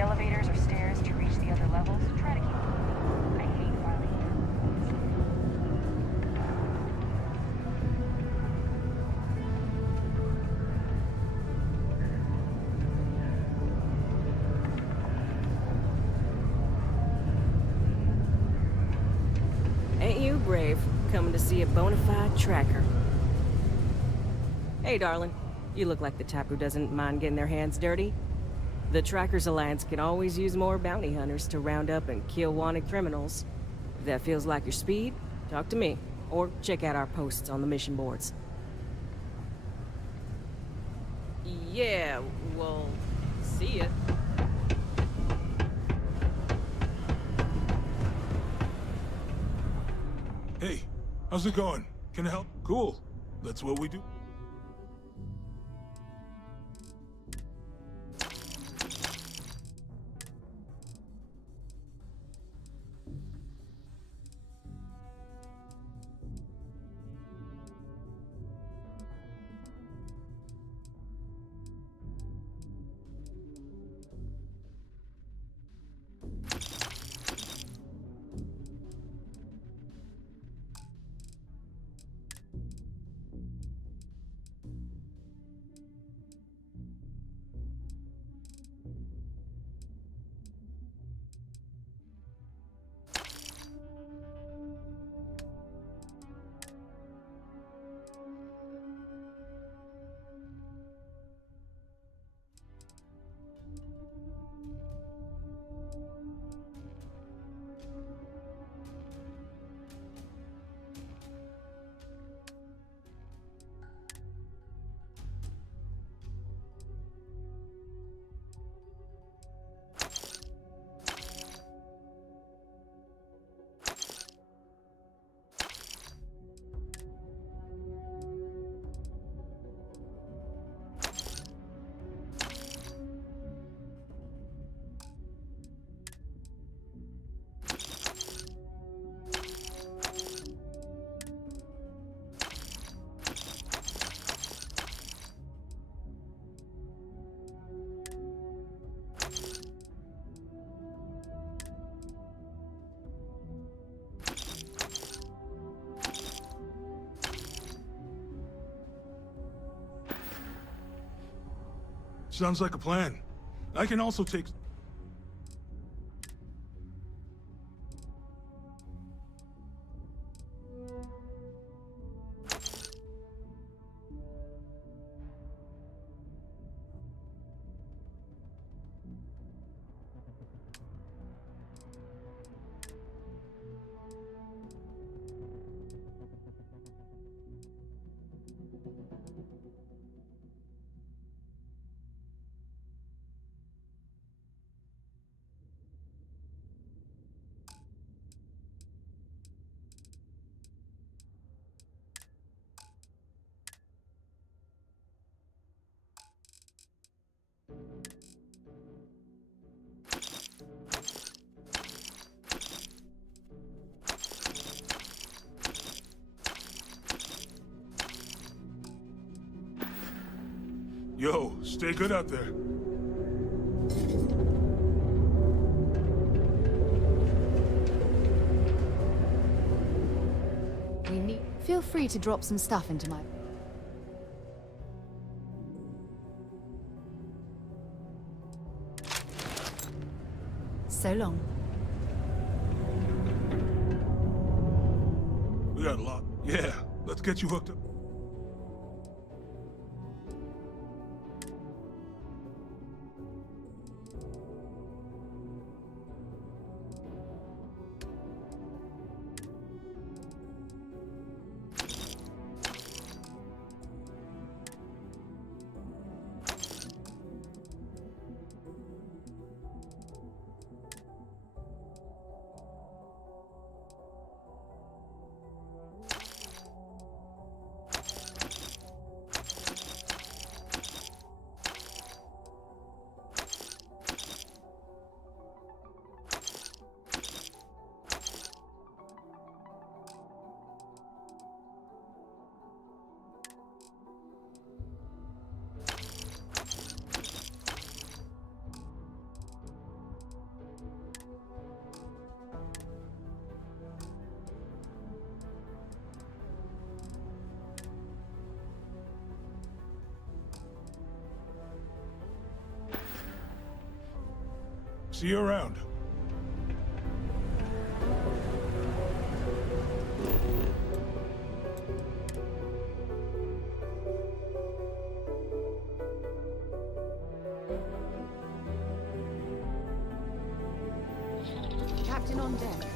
elevators or stairs to reach the other levels, try to keep them. I hate filing Ain't you brave, coming to see a bona fide tracker? Hey, darling. You look like the type who doesn't mind getting their hands dirty. The Trackers Alliance can always use more bounty hunters to round up and kill wanted criminals. If that feels like your speed, talk to me, or check out our posts on the mission boards. Yeah, well, see ya. Hey, how's it going? Can I help? Cool. That's what we do. Sounds like a plan. I can also take... Yo, stay good out there. Feel free to drop some stuff into my... So long. We got a lot. Yeah, let's get you hooked up. See you around. Captain on deck.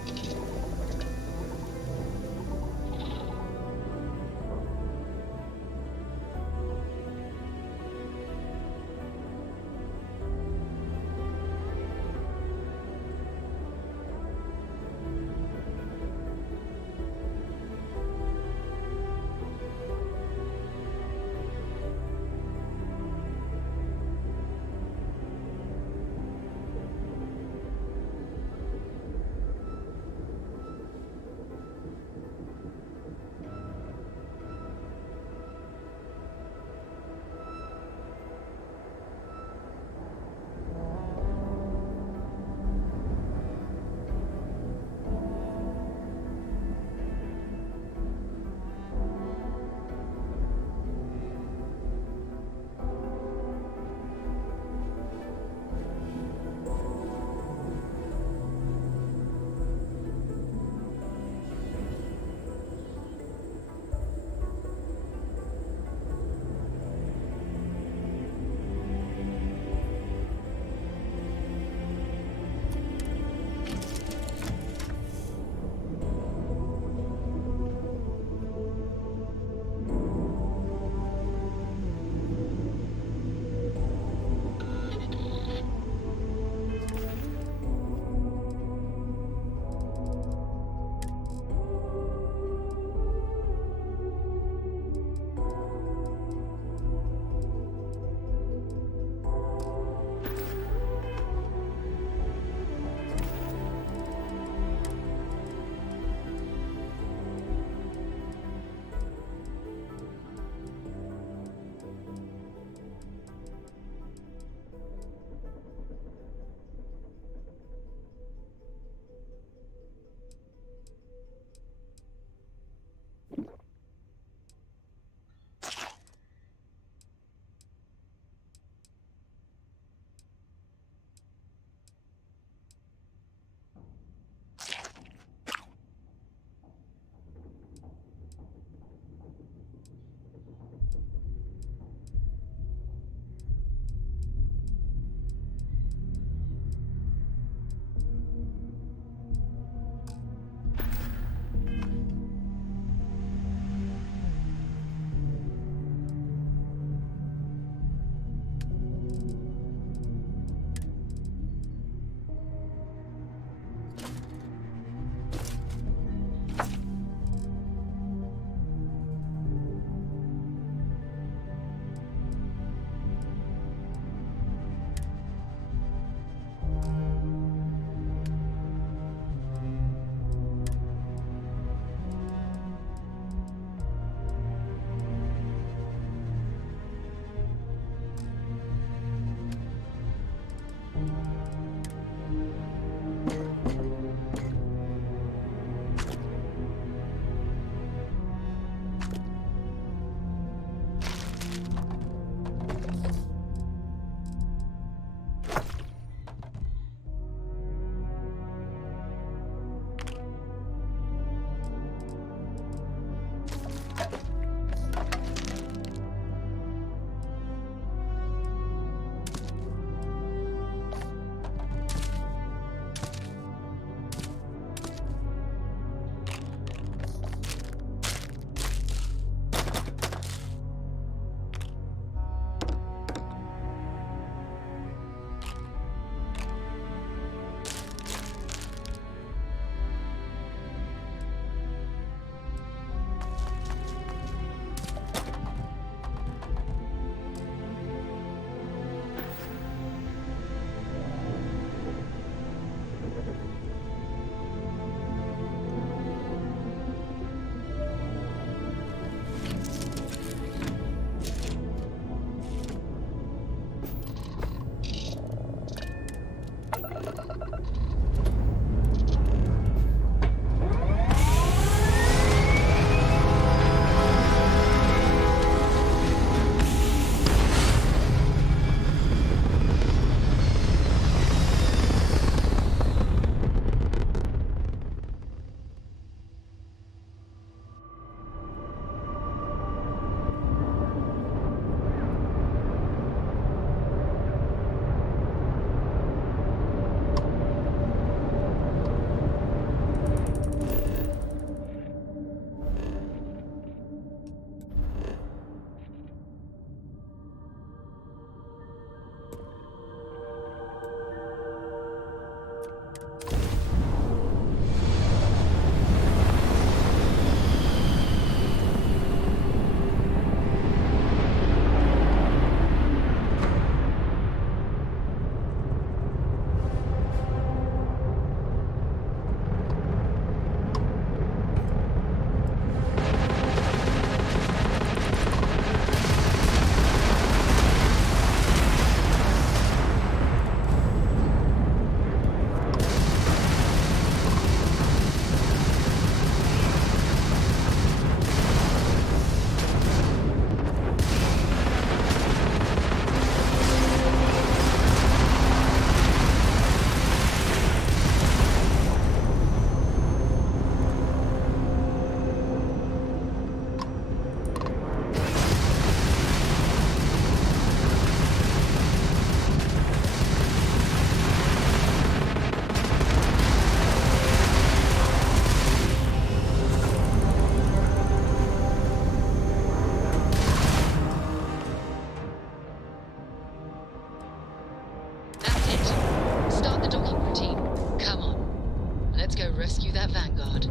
Let's go rescue that Vanguard.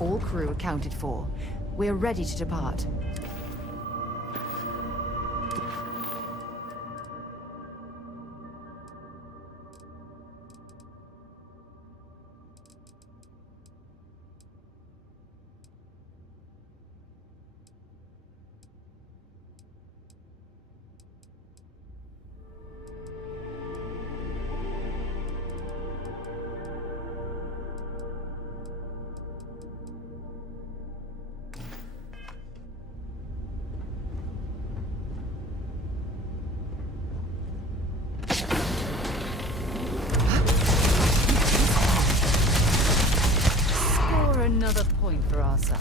All crew accounted for. We're ready to depart. Another point for our side.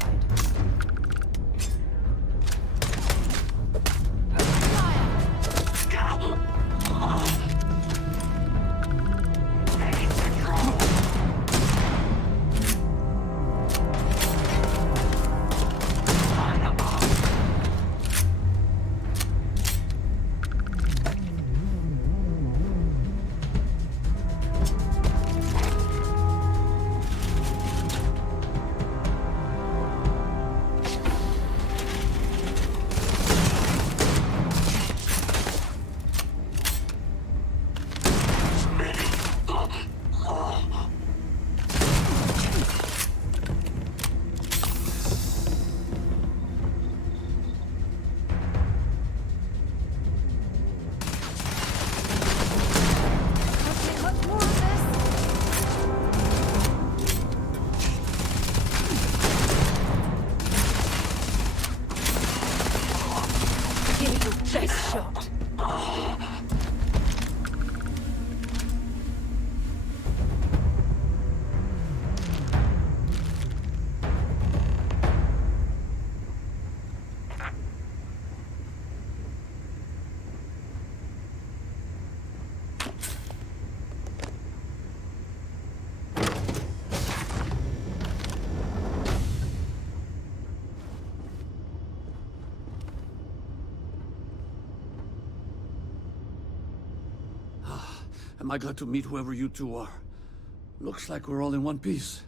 Am I glad to meet whoever you two are? Looks like we're all in one piece.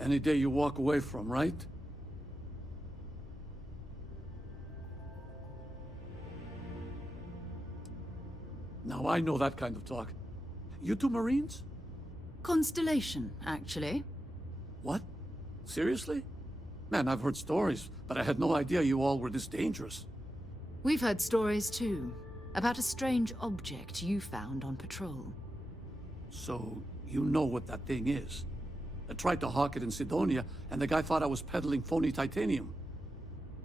Any day you walk away from, right? Now I know that kind of talk. You two Marines? Constellation, actually. What? Seriously? Man, I've heard stories, but I had no idea you all were this dangerous. We've heard stories too, about a strange object you found on patrol. So, you know what that thing is? I tried to hawk it in Sidonia, and the guy thought I was peddling phony titanium.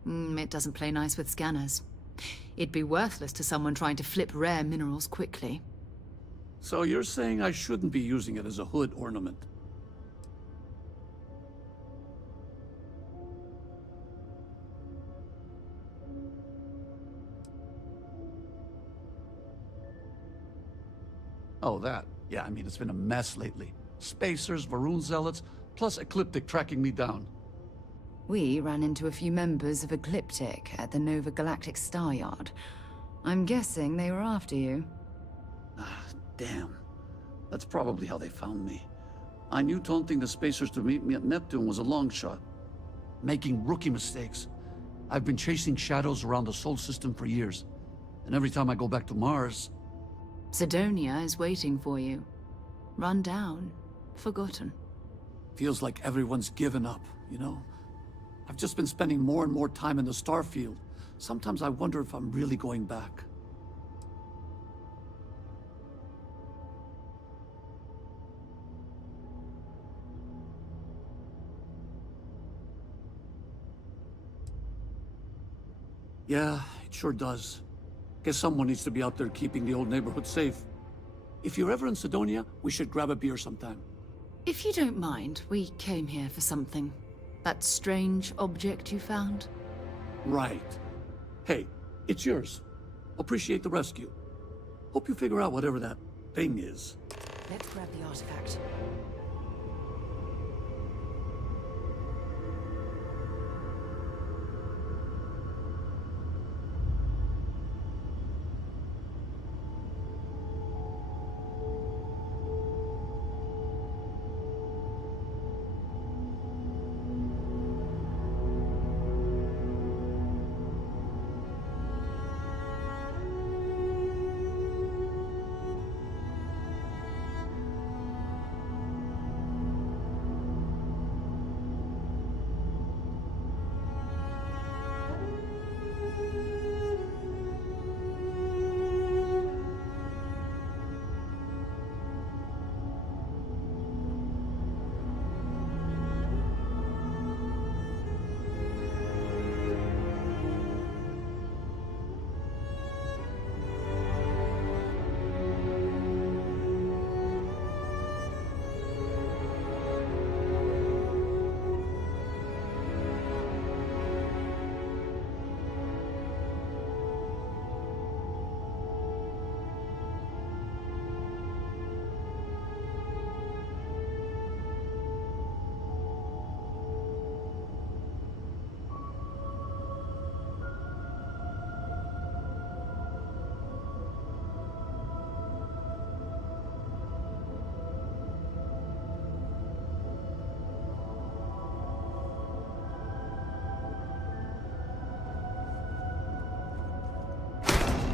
It doesn't play nice with scanners. It'd be worthless to someone trying to flip rare minerals quickly. So you're saying I shouldn't be using it as a hood ornament? Oh, that. Yeah, I mean, it's been a mess lately. Spacers, Varun zealots, plus Ecliptic tracking me down. We ran into a few members of Ecliptic at the Nova Galactic Star Yard. I'm guessing they were after you. Ah, damn. That's probably how they found me. I knew taunting the Spacers to meet me at Neptune was a long shot. Making rookie mistakes. I've been chasing shadows around the Sol system for years. And every time I go back to Mars... Sidonia is waiting for you. Run down. Forgotten. Feels like everyone's given up, you know? I've just been spending more and more time in the Starfield. Sometimes I wonder if I'm really going back. Yeah, It sure does. Guess someone needs to be out there keeping the old neighborhood safe. If you're ever in Sidonia, we should grab a beer sometime. If you don't mind, we came here for something. That strange object you found? Right. Hey, it's yours. Appreciate the rescue. Hope you figure out whatever that thing is. Let's grab the artifact.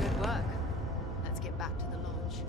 Good work. Let's get back to the lodge.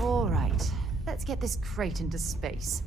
All right, let's get this crate into space.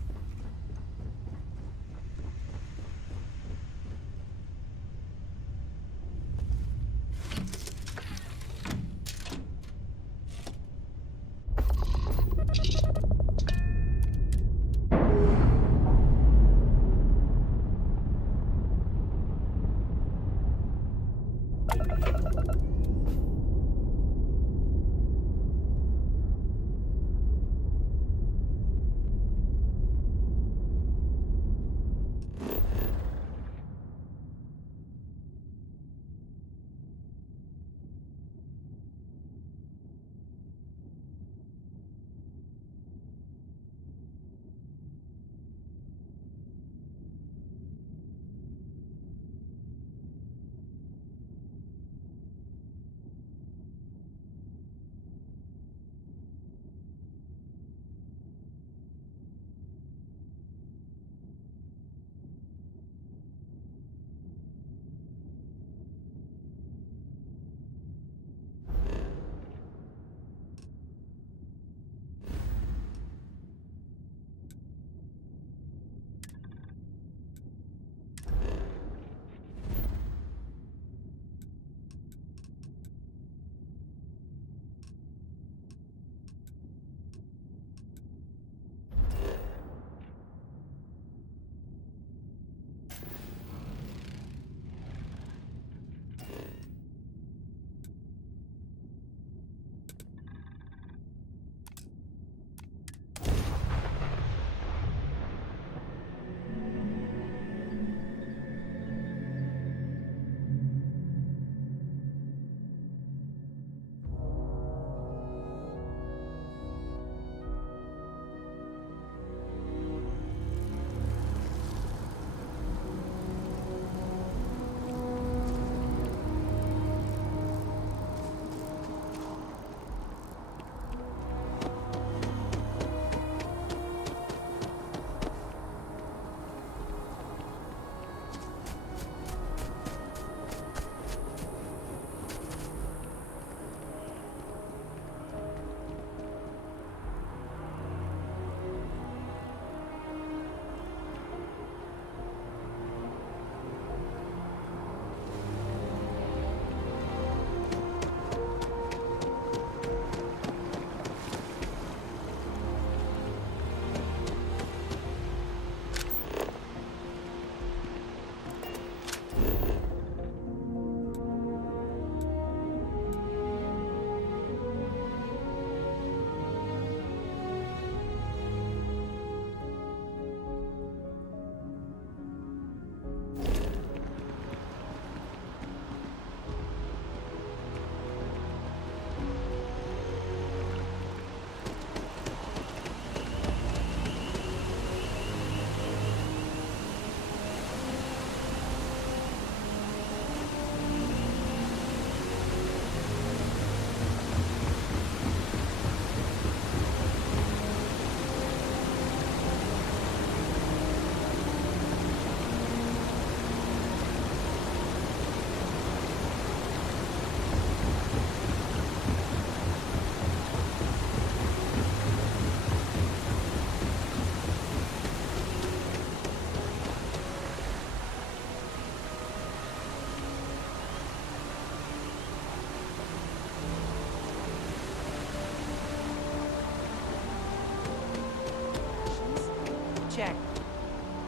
check.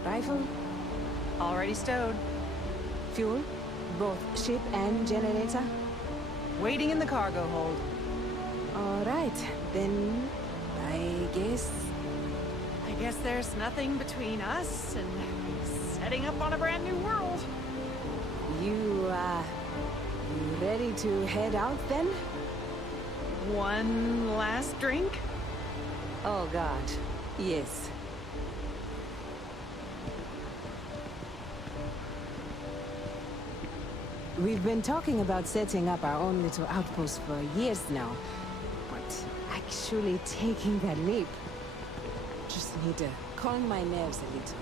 Rifle? Already stowed. Fuel? Both ship and generator? Waiting in the cargo hold. Alright, then I guess... I guess there's nothing between us and setting up on a brand new world. You ready to head out then? One last drink? Oh god, yes. We've been talking about setting up our own little outpost for years now, but actually taking that leap, just need to calm my nerves a little.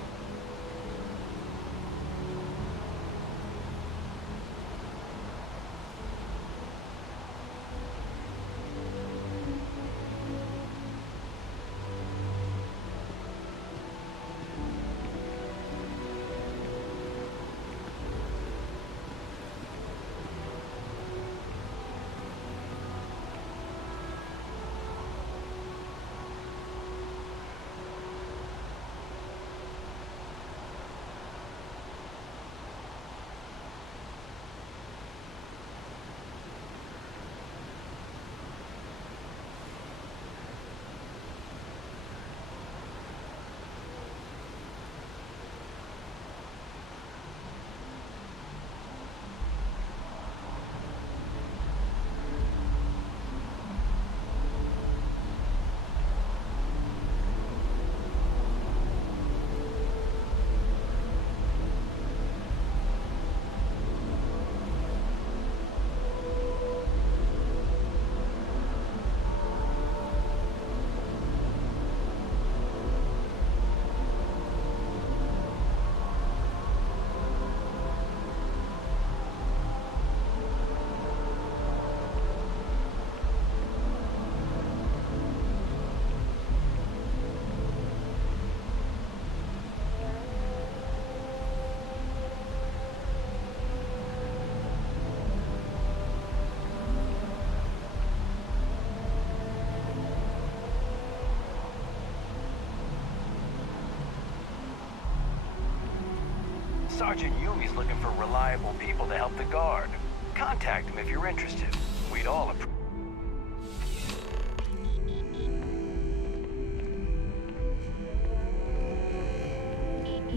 Sergeant Yumi's looking for reliable people to help the guard. Contact him if you're interested. We'd all appreciate.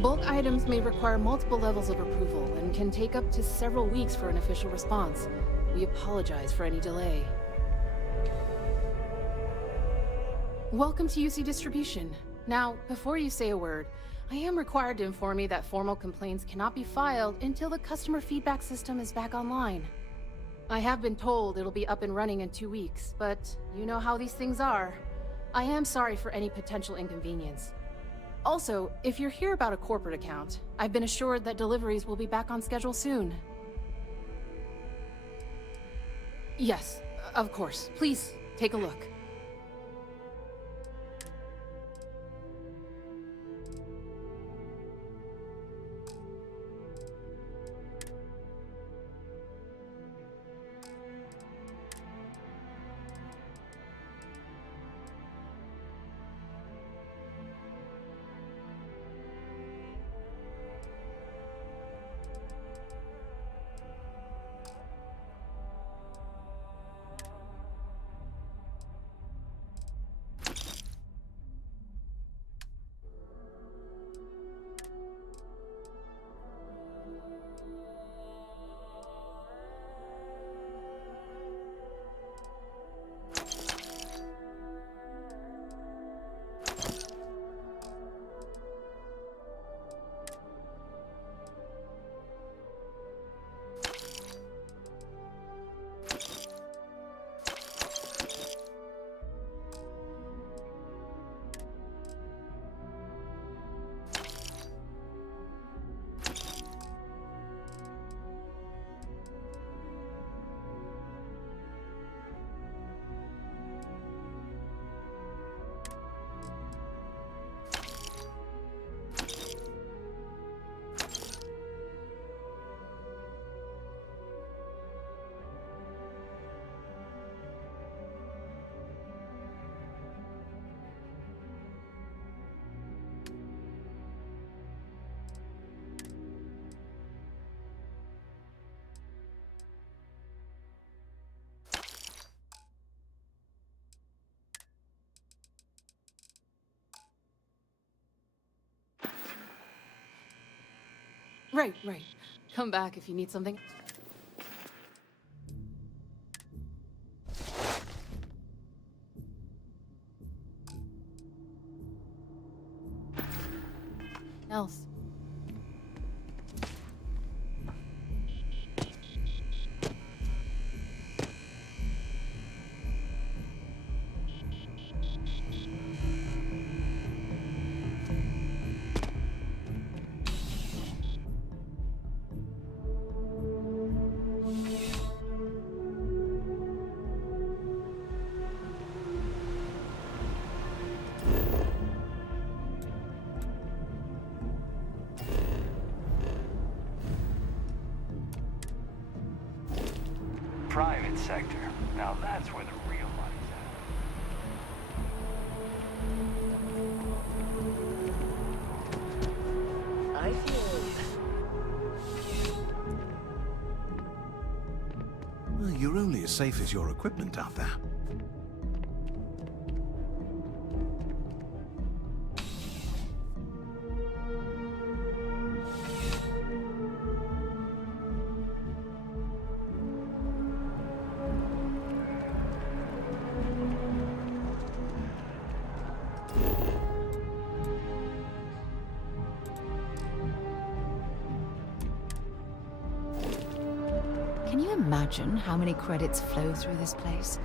Bulk items may require multiple levels of approval and can take up to several weeks for an official response. We apologize for any delay. Welcome to UC Distribution. Now, before you say a word, I am required to inform you that formal complaints cannot be filed until the customer feedback system is back online. I have been told it'll be up and running in 2 weeks, but you know how these things are. I am sorry for any potential inconvenience. Also, if you're here about a corporate account, I've been assured that deliveries will be back on schedule soon. Yes, of course. Please, take a look. Right, right. Come back if you need something. Else. Private sector. Now that's where the real money's at. I feel... Well, you're only as safe as your equipment out there. Can you imagine how many credits flow through this place?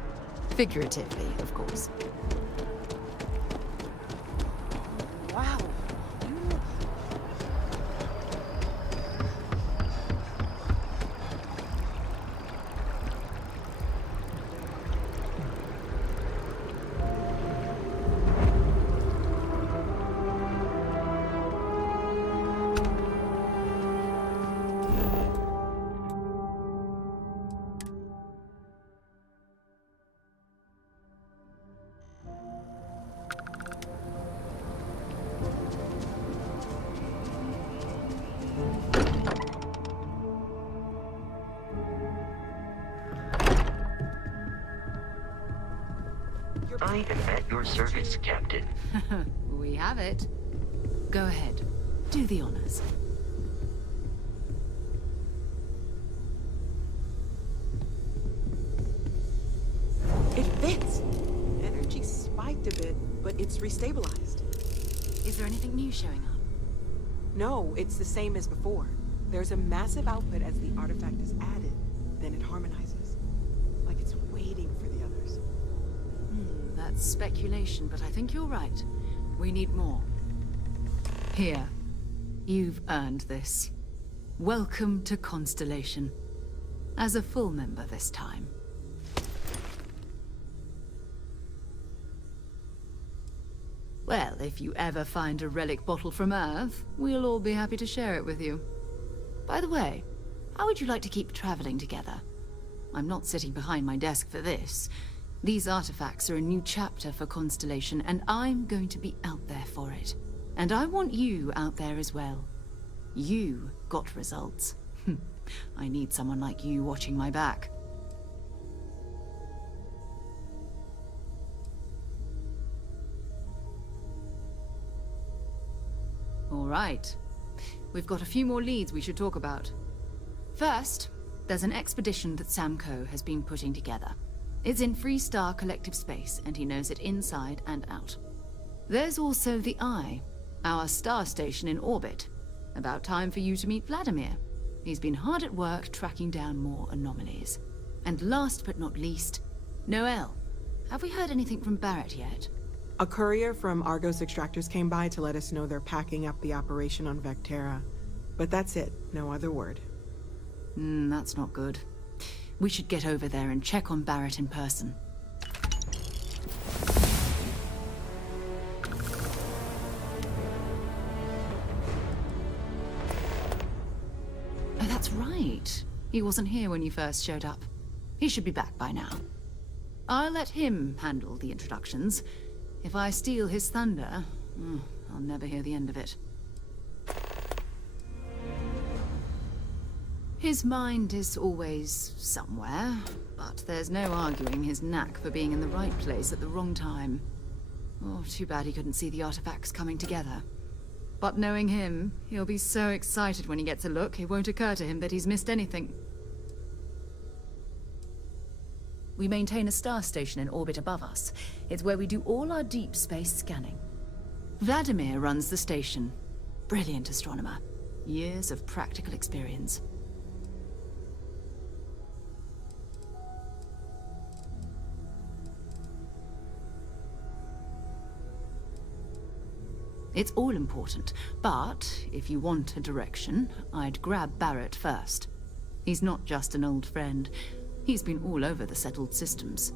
Figuratively, of course. Wow. I am at your service, Captain. We have it. Go ahead. Do the honors. It fits. Energy spiked a bit, but it's restabilized. Is there anything new showing up? No, it's the same as before. There's a massive output as the artifact is added, then it harmonizes. Like it's waiting for the others. That's speculation, but I think you're right. We need more. Here. You've earned this. Welcome to Constellation. As a full member this time. Well, if you ever find a relic bottle from Earth, we'll all be happy to share it with you. By the way, how would you like to keep traveling together? I'm not sitting behind my desk for this. These artifacts are a new chapter for Constellation, and I'm going to be out there for it. And I want you out there as well. You got results. I need someone like you watching my back. All right. We've got a few more leads we should talk about. First, there's an expedition that Samco has been putting together. It's in Freestar Collective Space, and he knows it inside and out. There's also the Eye, our star station in orbit. About time for you to meet Vladimir. He's been hard at work tracking down more anomalies. And last but not least, Noel. Have we heard anything from Barrett yet? A courier from Argos Extractors came by to let us know they're packing up the operation on Vectera. But that's it, no other word. That's not good. We should get over there and check on Barrett in person. Oh, that's right. He wasn't here when you first showed up. He should be back by now. I'll let him handle the introductions. If I steal his thunder, I'll never hear the end of it. His mind is always somewhere, but there's no arguing his knack for being in the right place at the wrong time. Oh, too bad he couldn't see the artifacts coming together. But knowing him, he'll be so excited when he gets a look, it won't occur to him that he's missed anything. We maintain a star station in orbit above us. It's where we do all our deep space scanning. Vladimir runs the station. Brilliant astronomer. Years of practical experience. It's all important, but if you want a direction, I'd grab Barrett first. He's not just an old friend. He's been all over the settled systems.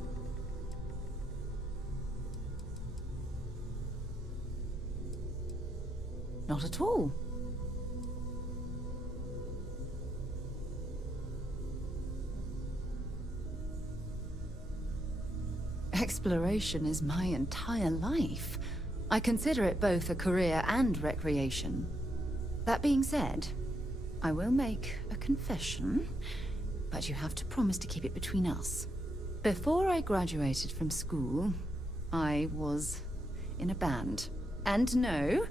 Not at all. Exploration is my entire life. I consider it both a career and recreation. That being said, I will make a confession, but you have to promise to keep it between us. Before I graduated from school, I was in a band. And no,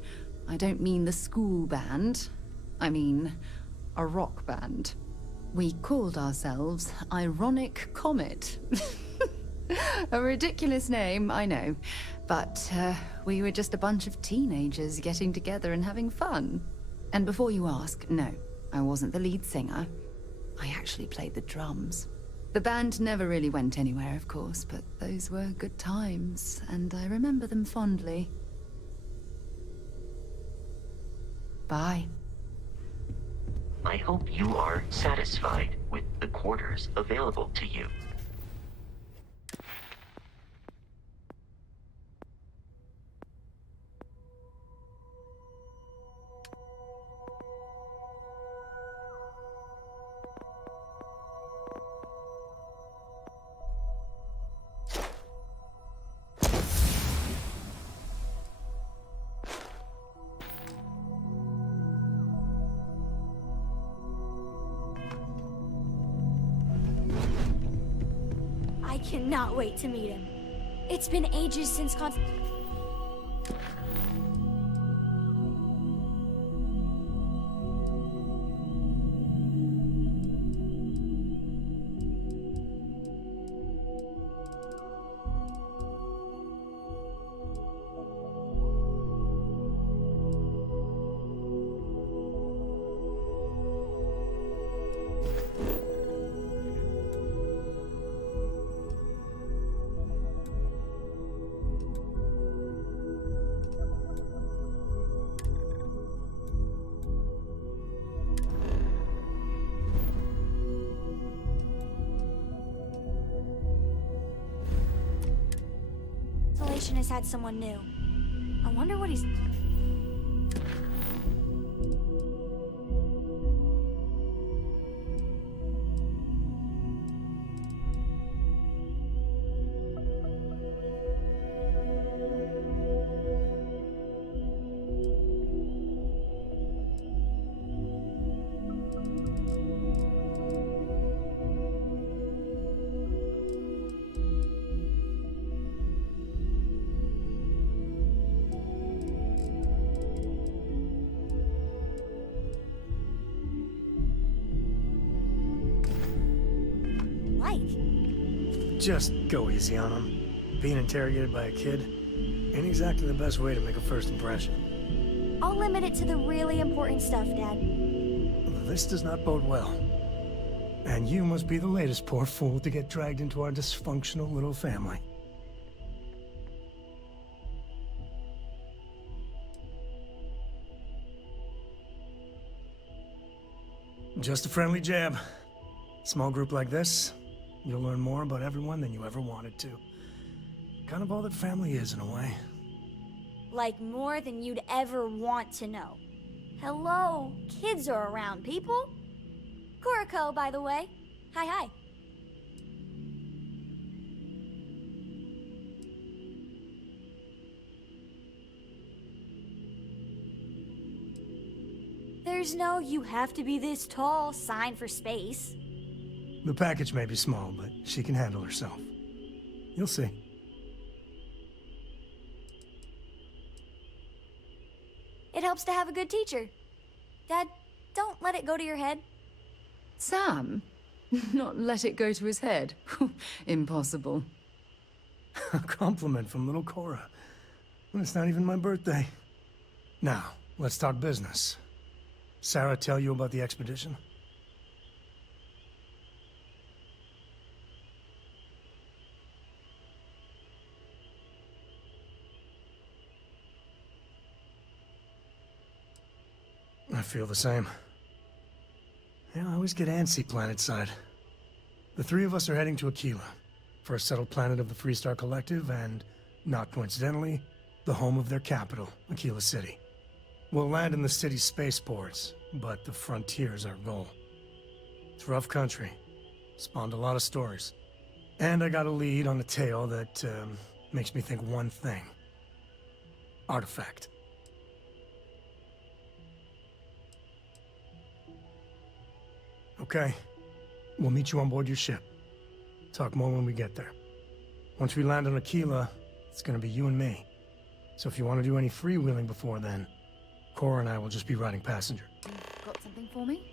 I don't mean the school band. I mean a rock band. We called ourselves Ironic Comet. A ridiculous name, I know. But we were just a bunch of teenagers getting together and having fun. And before you ask, no, I wasn't the lead singer. I actually played the drums. The band never really went anywhere, of course, but those were good times, and I remember them fondly. Bye. I hope you are satisfied with the quarters available to you. I cannot wait to meet him. It's been ages since Constellation has had someone new. I wonder what he's... Just go easy on him. Being interrogated by a kid ain't exactly the best way to make a first impression. I'll limit it to the really important stuff, Dad. This does not bode well. And you must be the latest poor fool to get dragged into our dysfunctional little family. Just a friendly jab. Small group like this, you'll learn more about everyone than you ever wanted to. Kind of all that family is, in a way. Like more than you'd ever want to know. Hello, kids are around, people. Kuriko, by the way. Hi, hi. There's no "you have to be this tall" sign for space. The package may be small, but she can handle herself. You'll see. It helps helps to have a good teacher. Dad, don't let it go to your head. Sam? Not let it go to his head? Impossible. A compliment from little Cora. Well, it's not even my birthday. Now, let's talk business. Sarah tell you about the expedition? I feel the same. Yeah, I always get antsy planetside. The three of us are heading to Aquila, first settled planet of the Freestar Collective, and, not coincidentally, the home of their capital, Aquila City. We'll land in the city's spaceports, but the frontier's our goal. It's rough country. Spawned a lot of stories. And I got a lead on a tale that makes me think one thing. Artifact. Okay. We'll meet you on board your ship. Talk more when we get there. Once we land on Aquila, it's gonna be you and me. So if you want to do any freewheeling before then, Cora and I will just be riding passenger. Got something for me?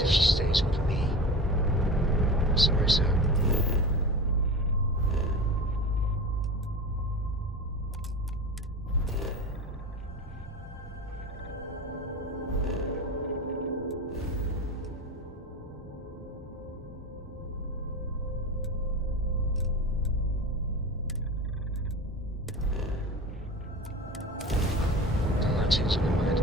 leaves if she stays with me. Sorry, Sam. I'm not changing my mind.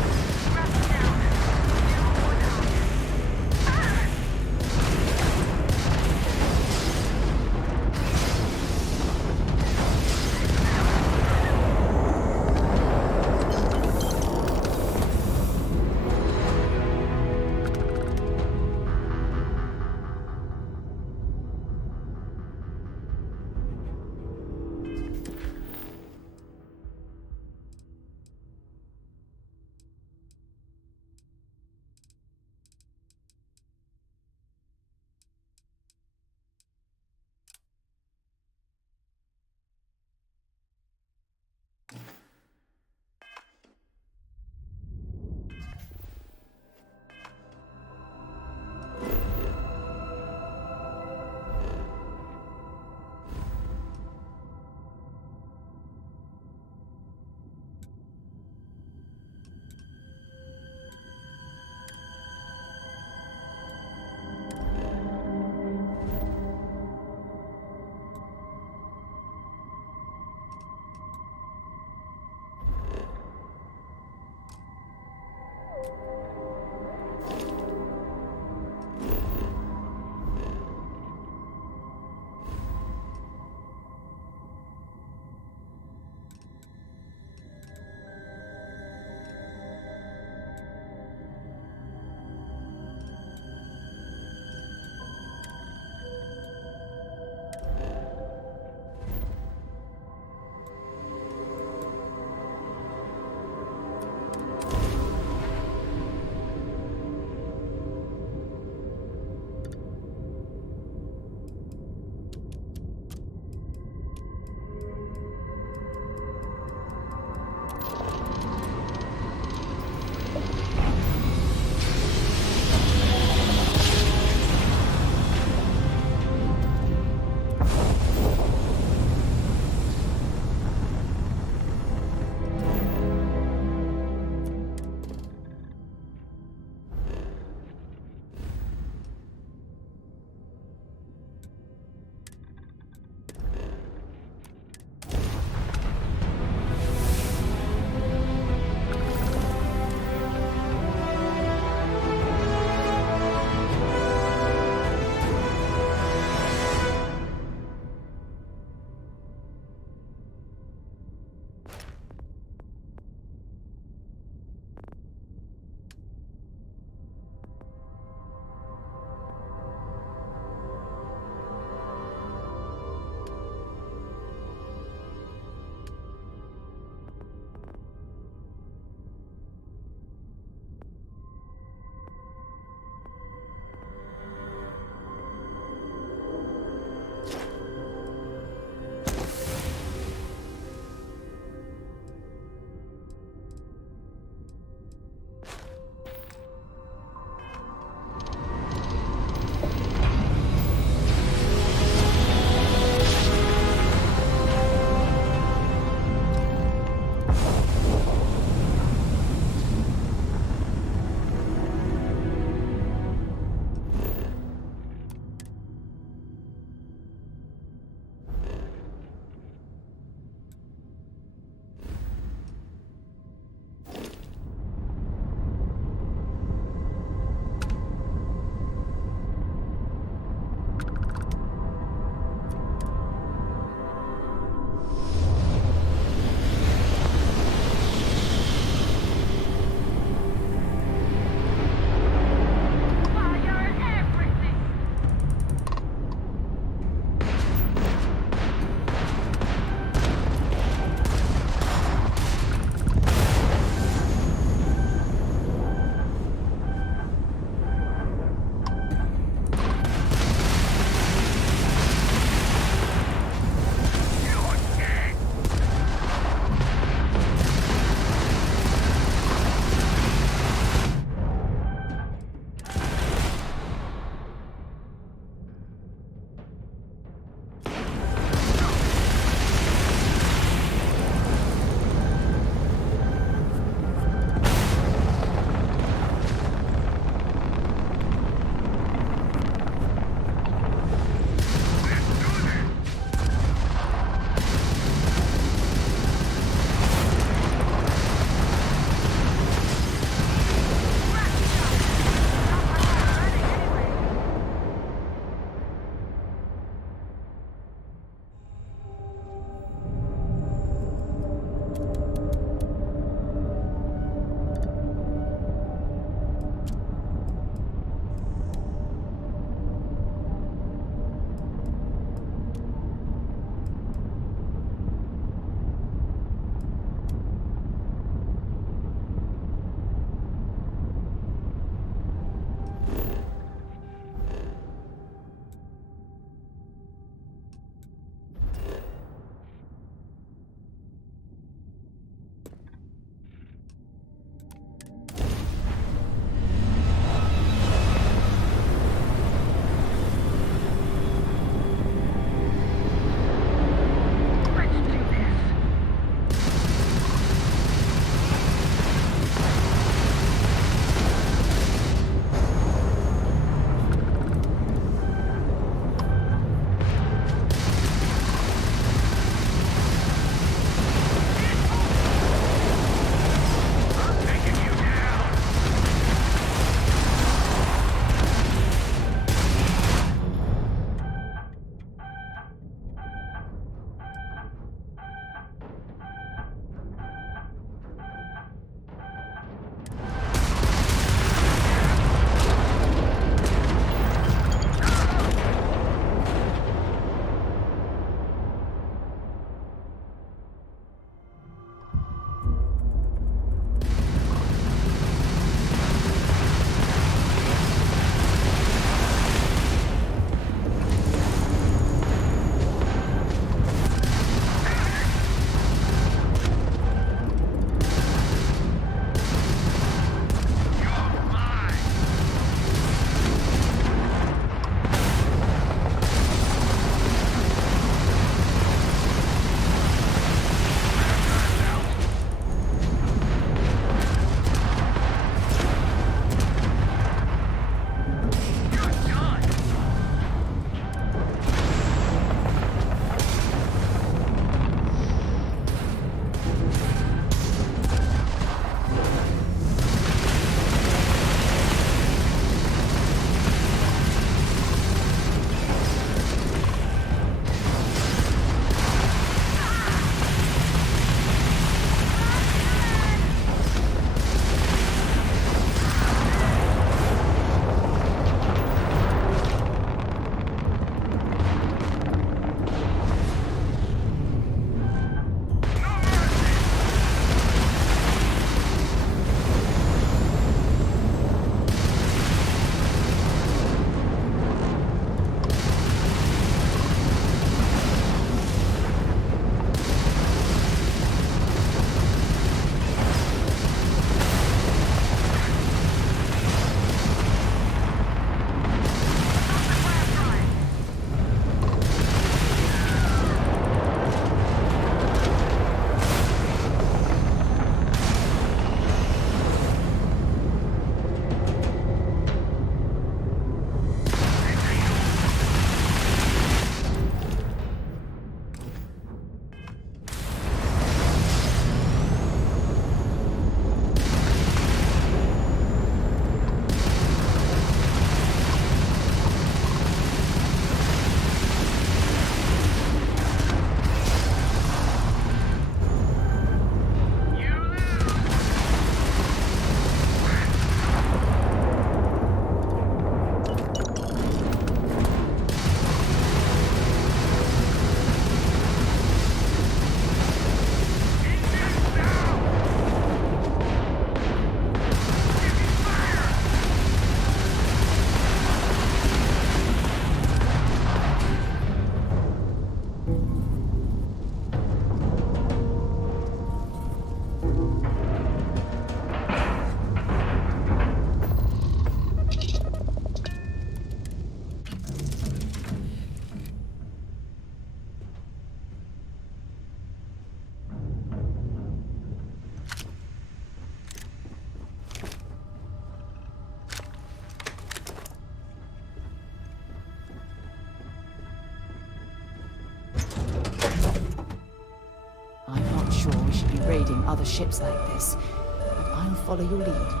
other ships like this, but I'll follow your lead.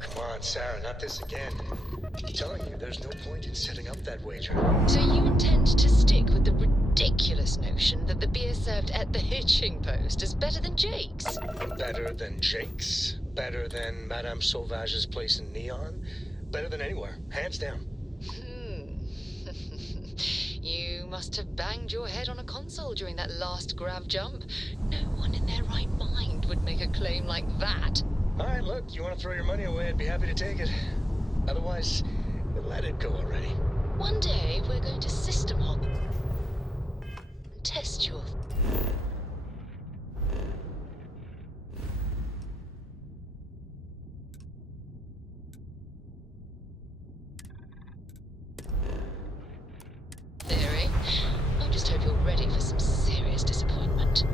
Come on, Sarah, not this again. I'm telling you, there's no point in setting up that wager. So you intend to stick with the ridiculous notion that the beer served at the hitching post is better than Jake's? Better than Jake's? Better than Madame Sauvage's place in Neon? Better than anywhere, hands down. You must have banged your head on a console during that last grav jump. No one in their right mind would make a claim like that. Alright, look, you want to throw your money away, I'd be happy to take it. Otherwise, let it go already. One day, we're going to system hop. and test your... theory. I just hope you're ready for some serious disappointment.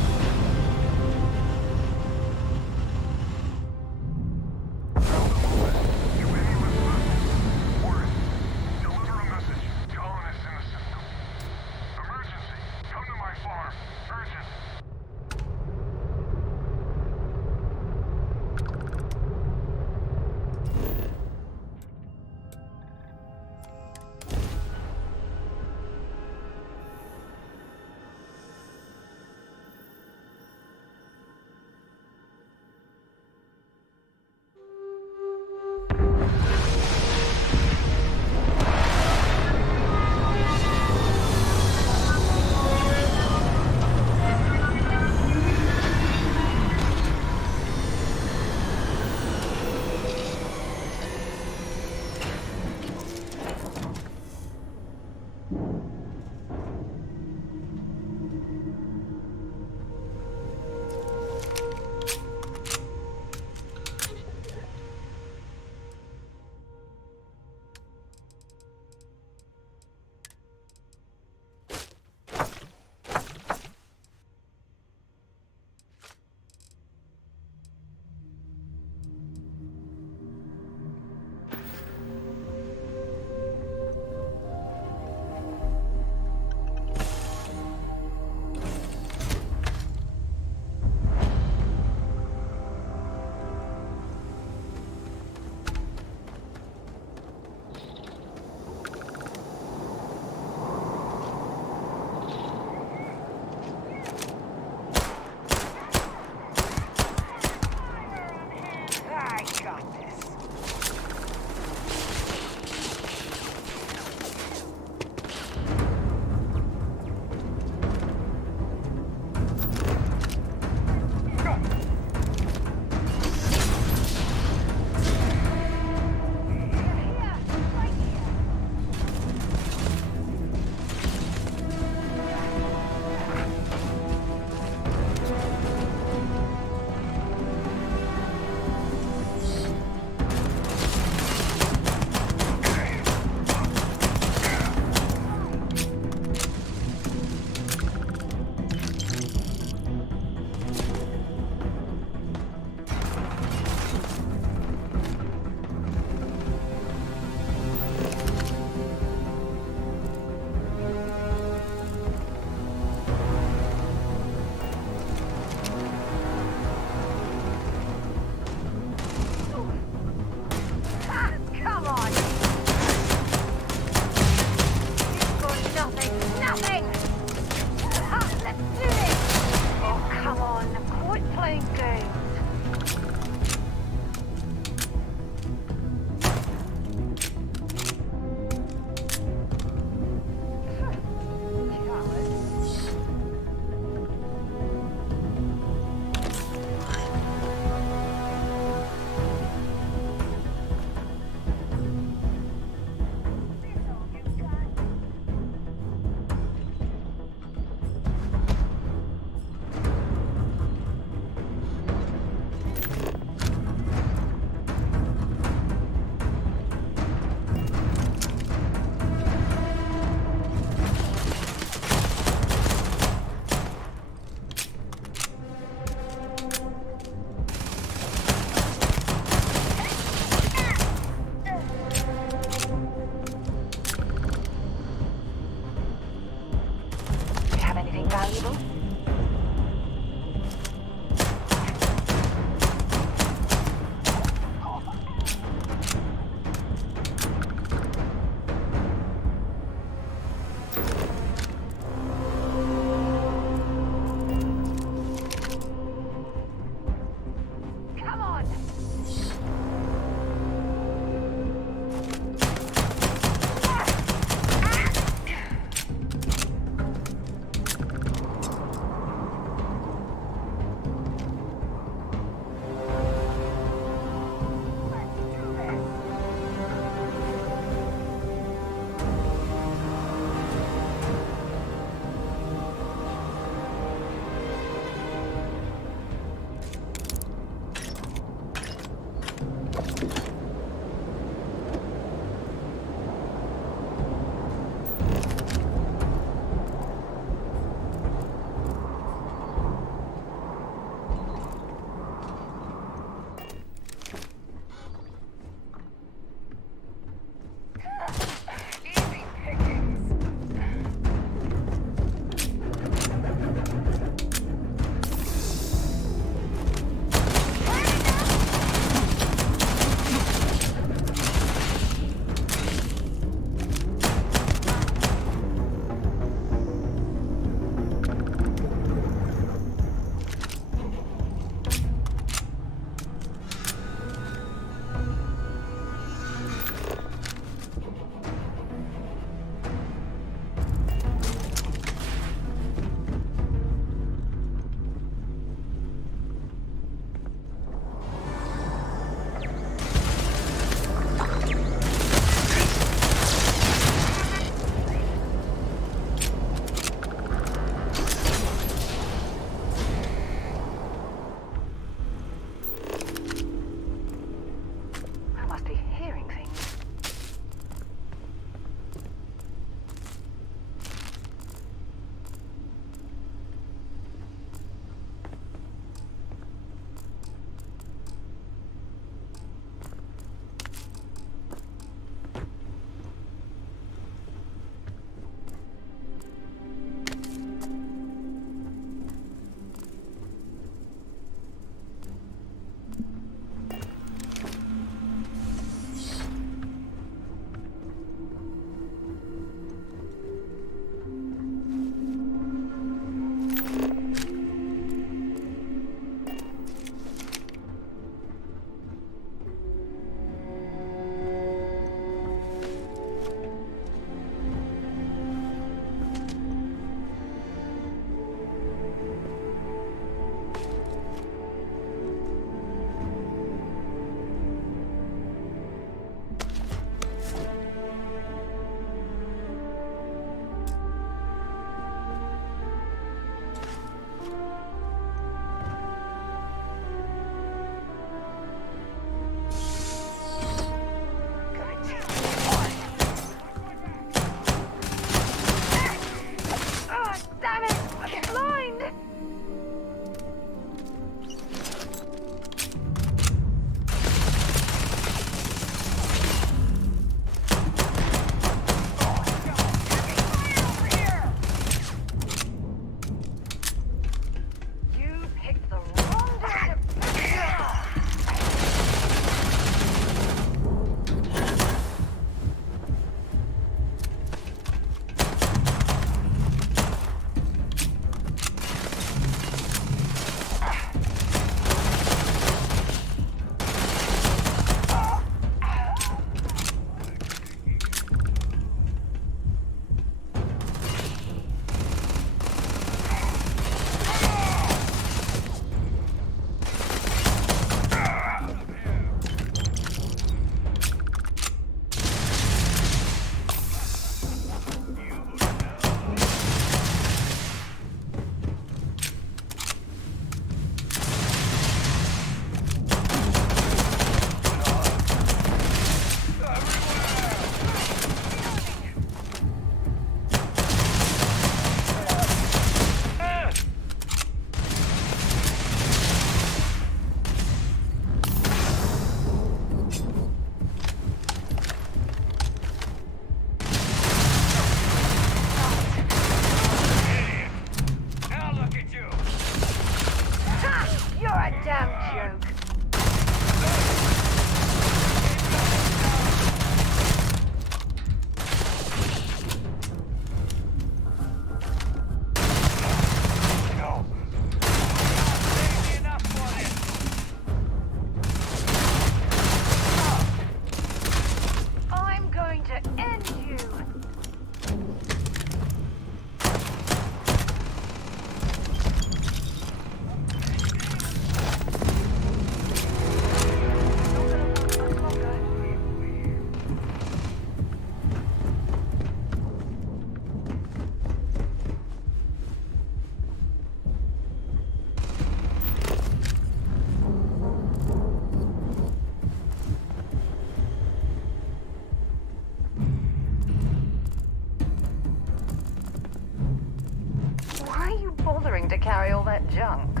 having to carry all that junk.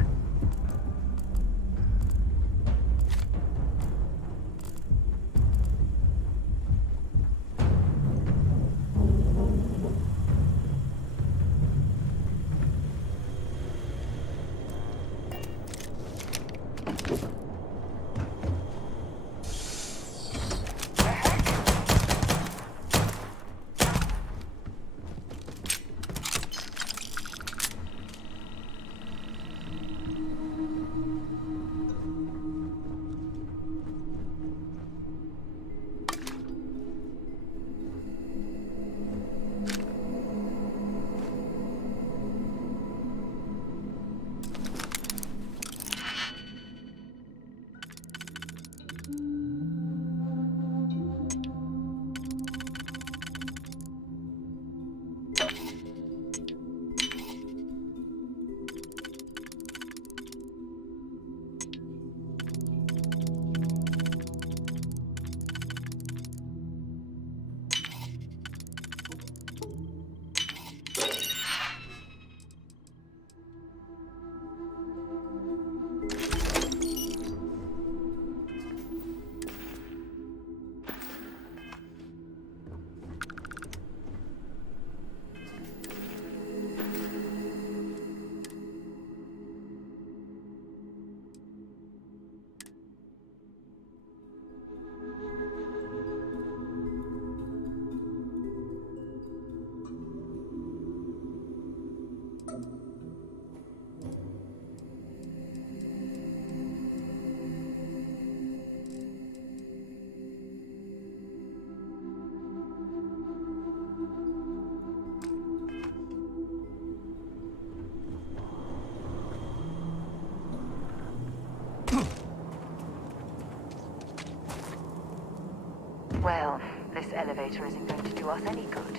Well, this elevator isn't going to do us any good.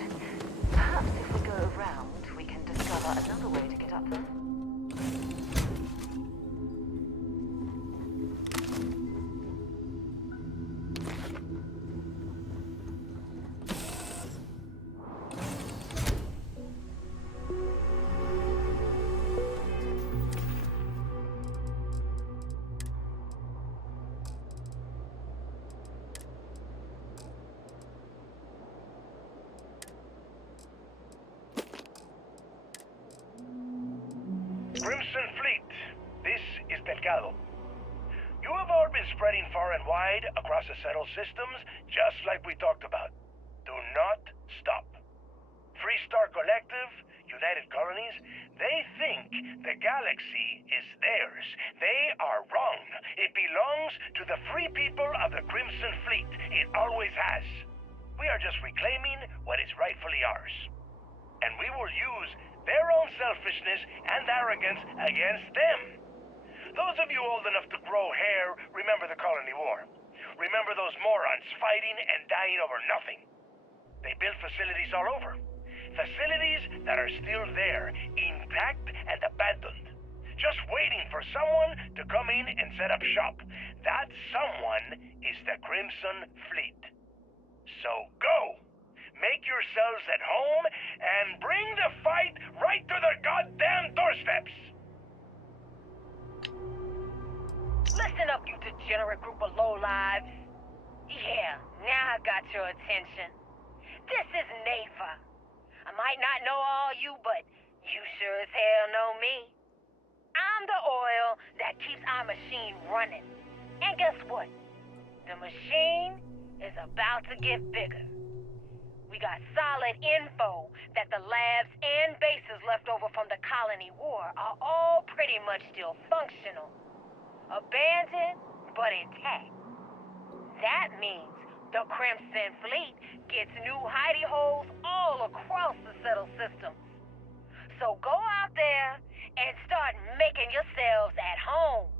Perhaps if we go around, we can discover another way to get up there. Crimson Fleet, this is Delgado. You have all been spreading far and wide across the settled systems, just like we talked about. Do not stop. Freestar Collective, United Colonies, they think the galaxy is theirs. They are wrong. It belongs to the free people of the Crimson Fleet. It always has. We are just reclaiming what is rightfully ours. And we will use their own selfishness and arrogance against them. Those of you old enough to grow hair remember the Colony War. Remember those morons fighting and dying over nothing. They built facilities all over. Facilities that are still there, intact and abandoned. Just waiting for someone to come in and set up shop. That someone is the Crimson Fleet. So go! Make yourselves at home, and bring the fight right to their goddamn doorsteps! Listen up, you degenerate group of lowlives. Yeah, now I got your attention. This is Nafa. I might not know all you, but you sure as hell know me. I'm the oil that keeps our machine running. And guess what? The machine is about to get bigger. We got solid info that the labs and bases left over from the Colony War are all pretty much still functional. Abandoned, but intact. That means the Crimson Fleet gets new hidey holes all across the settled systems. So go out there and start making yourselves at home.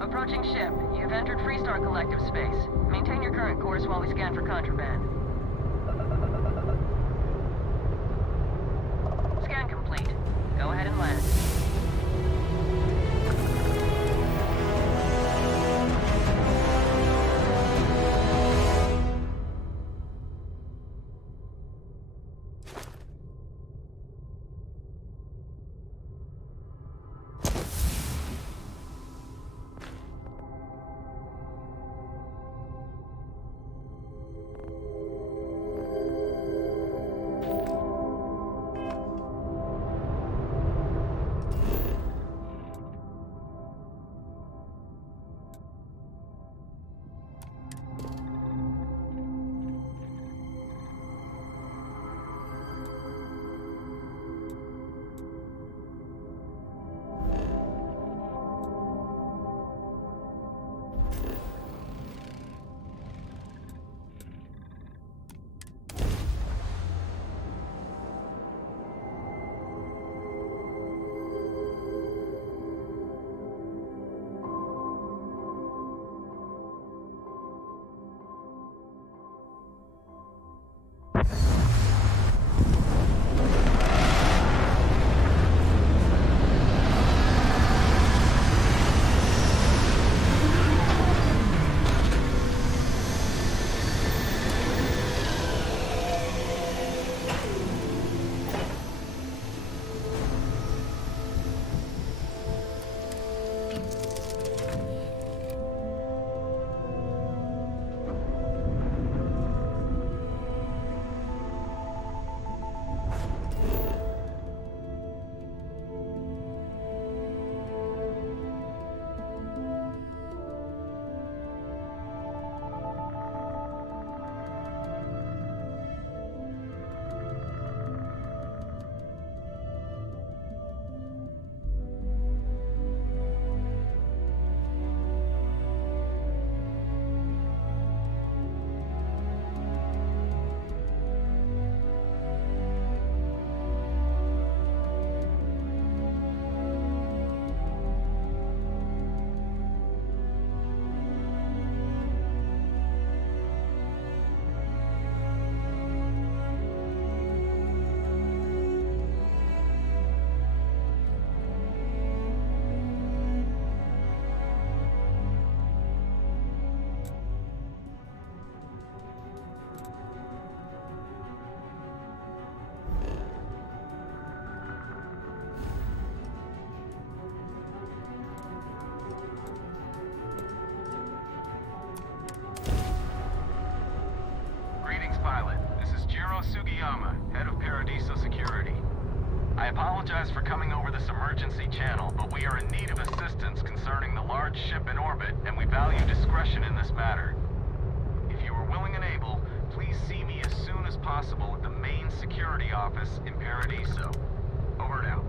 Approaching ship. You've entered Freestar Collective space. Maintain your current course while we scan for contraband. Scan complete. Go ahead and land. I apologize for coming over this emergency channel, but we are in need of assistance concerning the large ship in orbit, and we value discretion in this matter. If you are willing and able, please see me as soon as office in Paradiso. Over and out.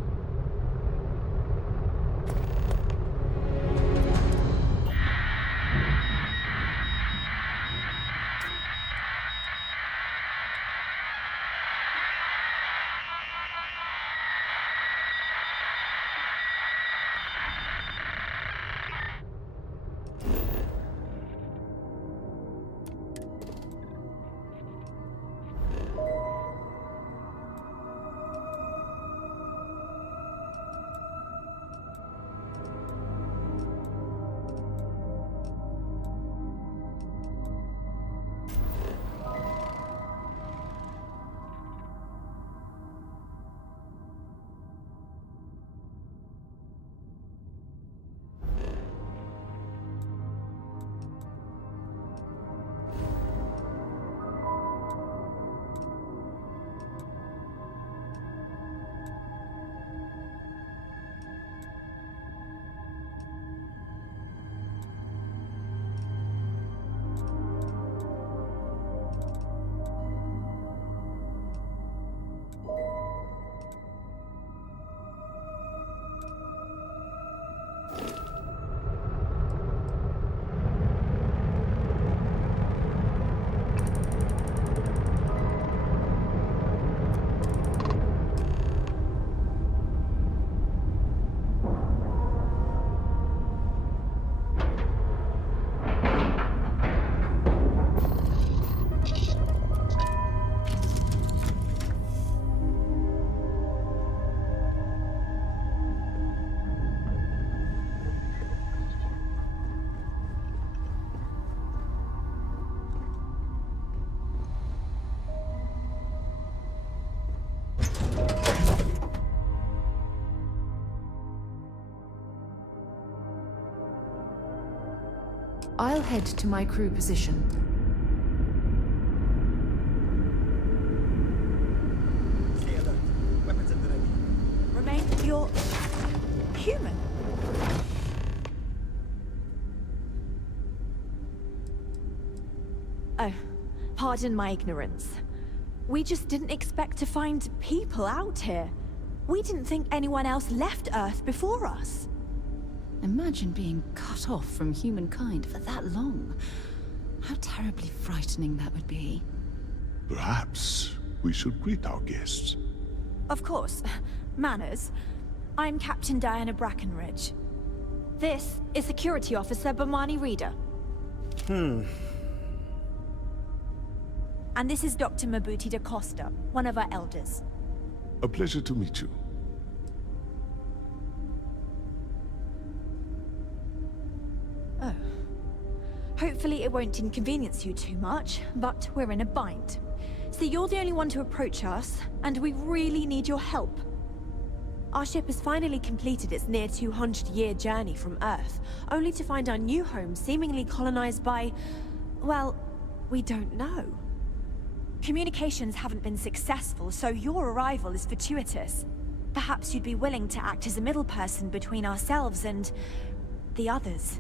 I'll head to my crew position. Stay alert. Weapons at the ready. Remain, you're human. Oh, pardon my ignorance. We just didn't expect to find people out here. We didn't think anyone else left Earth before us. Imagine being cut off from humankind for that long. How terribly frightening that would be. Perhaps we should greet our guests. Of course. Manners. I'm Captain Diana Brackenridge. This is Security Officer Bomani Reader. And this is Dr. Mabuti da Costa, one of our elders. A pleasure to meet you. Oh. Hopefully it won't inconvenience you too much, but we're in a bind. So you're the only one to approach us, and we really need your help. Our ship has finally completed its near 200-year journey from Earth, only to find our new home seemingly colonized by... well, we don't know. Communications haven't been successful, so your arrival is fortuitous. Perhaps you'd be willing to act as a middle person between ourselves and... the others.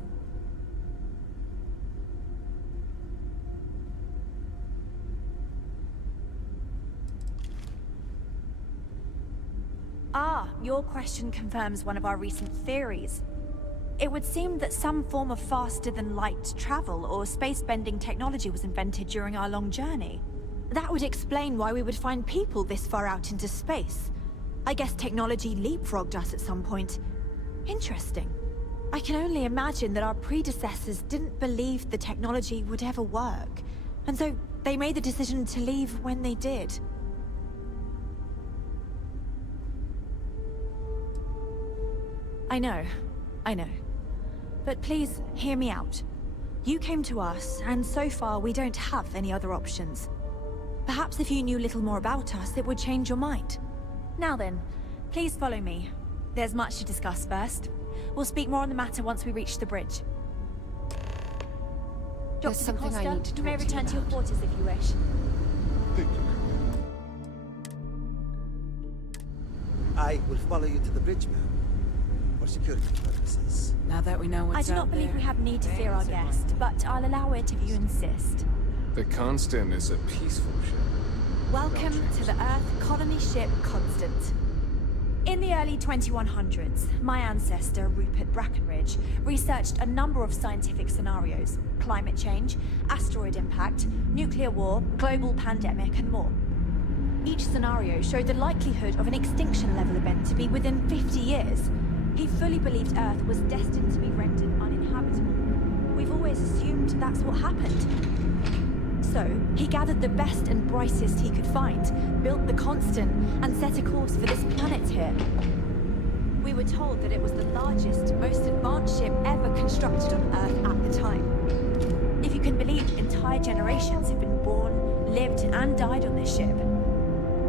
Ah, your question confirms one of our recent theories. It would seem that some form of faster-than-light travel or space-bending technology was invented during our long journey. That would explain why we would find people this far out into space. I guess technology leapfrogged us at some point. Interesting. I can only imagine that our predecessors didn't believe the technology would ever work, and so they made the decision to leave when they did. I know. But please, hear me out. You came to us, and so far we don't have any other options. Perhaps if you knew little more about us, it would change your mind. Now then, please follow me. There's much to discuss first. We'll speak more on the matter once we reach the bridge. There's Dr. something Costa, I need to you may talk to you return to your about. quarters if you wish. Thank you. I will follow you to the bridge, ma'am. For security purposes. Now that we know what's I do not out believe there, we have need to fear our things are guest, but I'll allow it if you insist. The Constant is a peaceful ship. Welcome to the Earth colony ship Constant. In the early 2100s, my ancestor, Rupert Brackenridge, researched a number of scientific scenarios: climate change, asteroid impact, nuclear war, global pandemic, and more. Each scenario showed the likelihood of an extinction-level event to be within 50 years. He fully believed Earth was destined to be rendered uninhabitable. We've always assumed that's what happened. So, he gathered the best and brightest he could find, built the Constant, and set a course for this planet here. We were told that it was the largest, most advanced ship ever constructed on Earth at the time. If you can believe, entire generations have been born, lived, and died on this ship.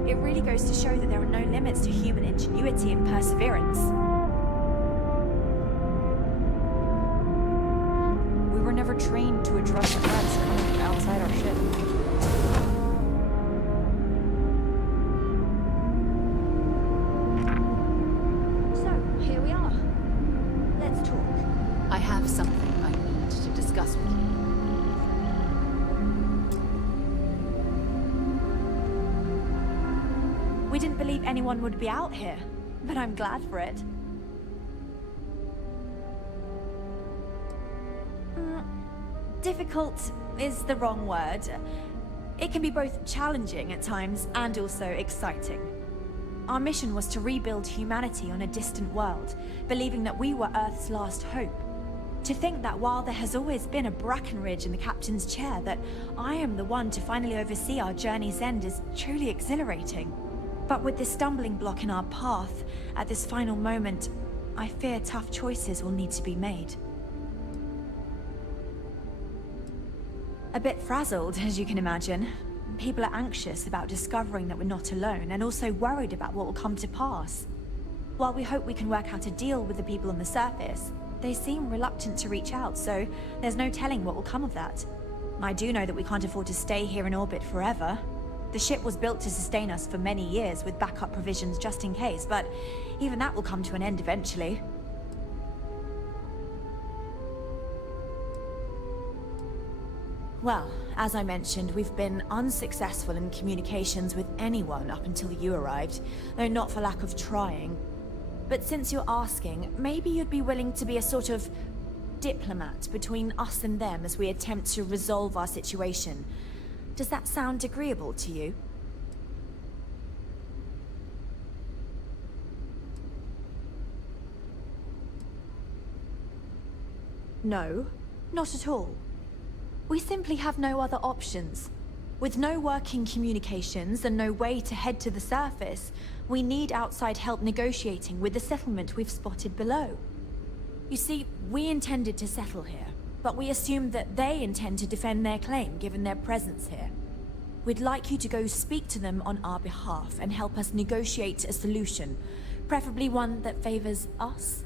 It really goes to show that there are no limits to human ingenuity and perseverance. We were never trained to address threats coming outside our ship. So, here we are. Let's talk. I have something I need to discuss with you. We didn't believe anyone would be out here, but I'm glad for it. Difficult is the wrong word. It can be both challenging at times and also exciting. Our mission was to rebuild humanity on a distant world, believing that we were Earth's last hope. To think that while there has always been a Brackenridge in the captain's chair, that I am the one to finally oversee our journey's end is truly exhilarating. But with this stumbling block in our path, at this final moment, I fear tough choices will need to be made. A bit frazzled, as you can imagine. People are anxious about discovering that we're not alone, and also worried about what will come to pass. While we hope we can work out a deal with the people on the surface, they seem reluctant to reach out, so there's no telling what will come of that. I do know that we can't afford to stay here in orbit forever. The ship was built to sustain us for many years with backup provisions just in case, but even that will come to an end eventually. Well, as I mentioned, we've been unsuccessful in communications with anyone up until you arrived, though not for lack of trying. But since you're asking, maybe you'd be willing to be a sort of diplomat between us and them as we attempt to resolve our situation. Does that sound agreeable to you? No, not at all. We simply have no other options. With no working communications and no way to head to the surface, we need outside help negotiating with the settlement we've spotted below. You see, we intended to settle here, but we assumed that they intend to defend their claim given their presence here. We'd like you to go speak to them on our behalf and help us negotiate a solution, preferably one that favors us.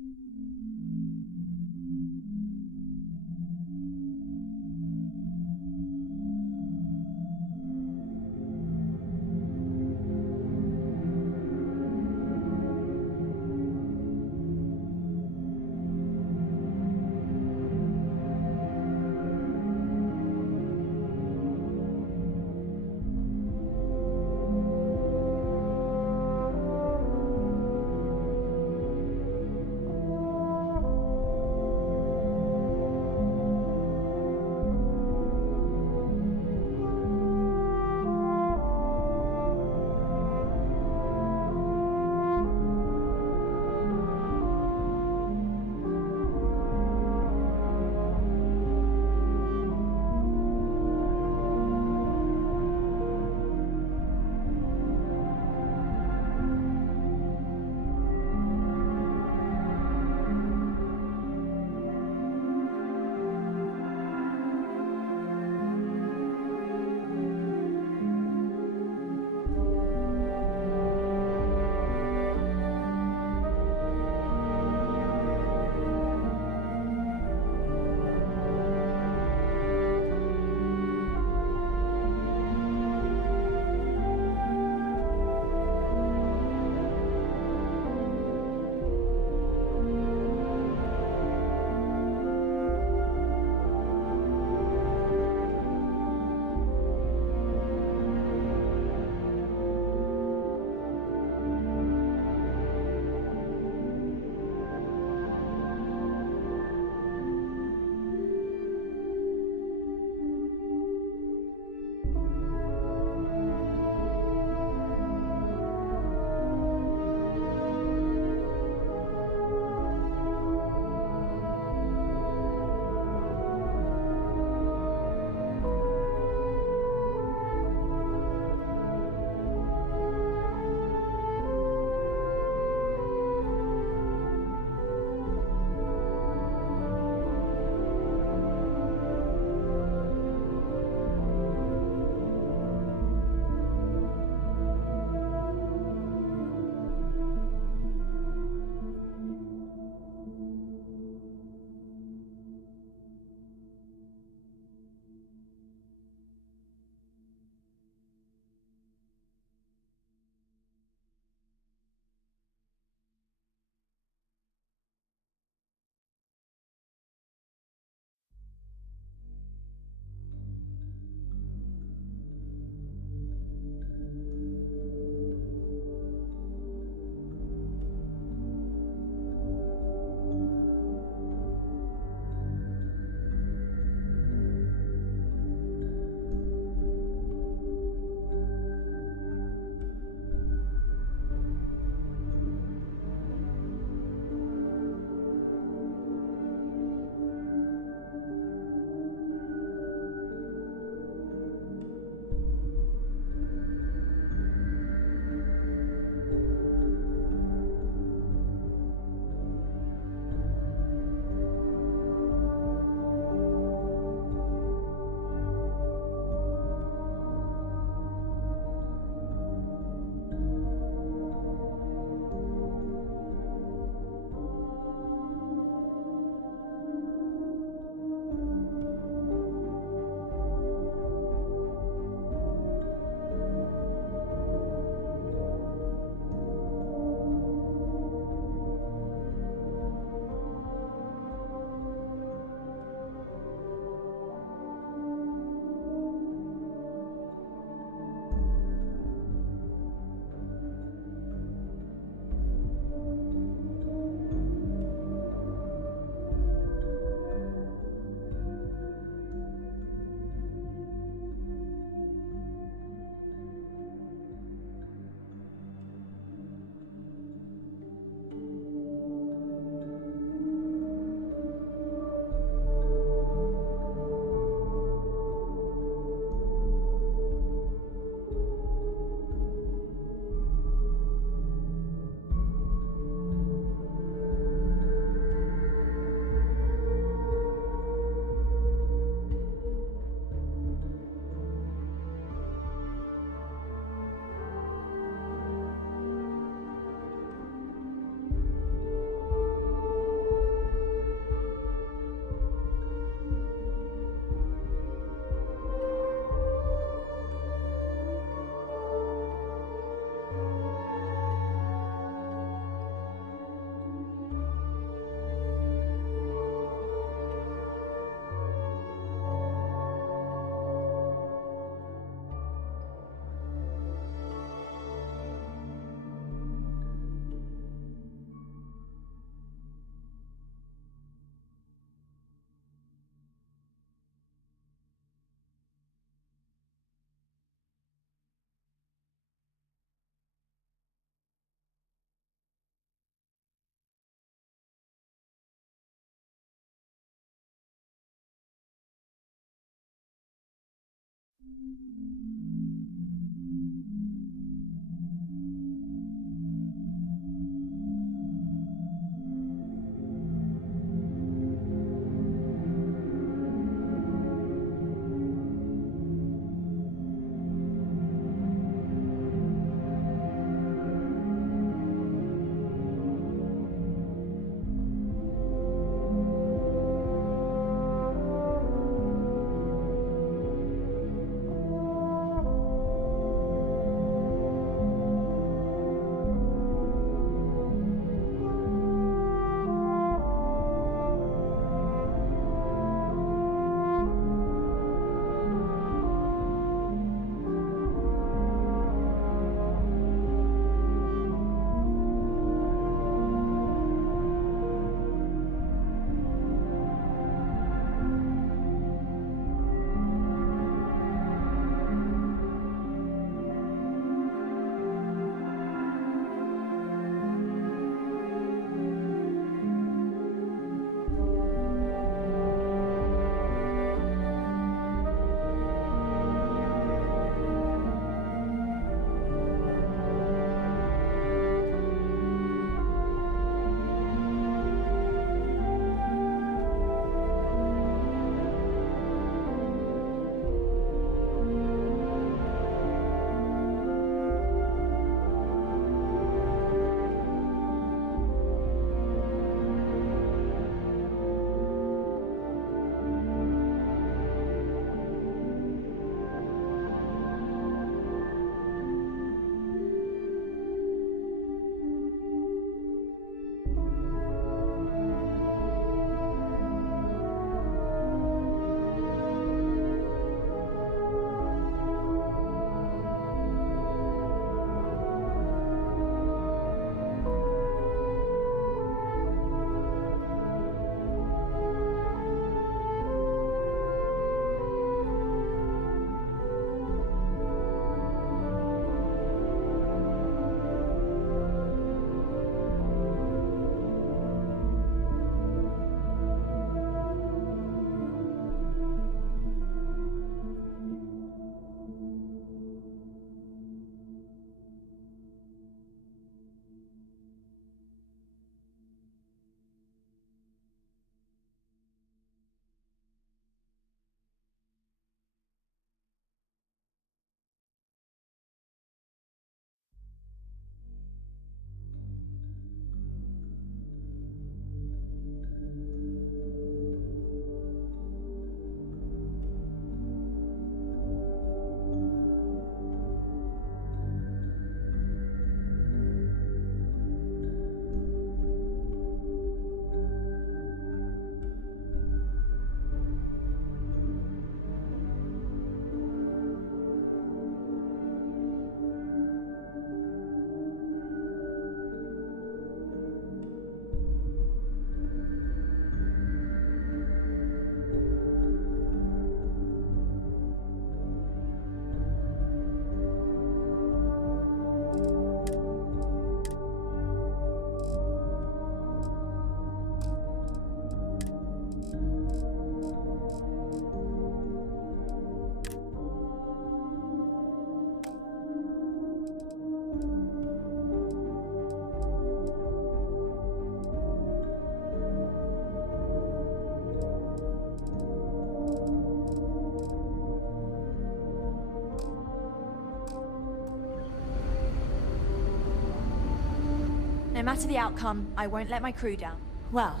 No matter the outcome, I won't let my crew down. Well,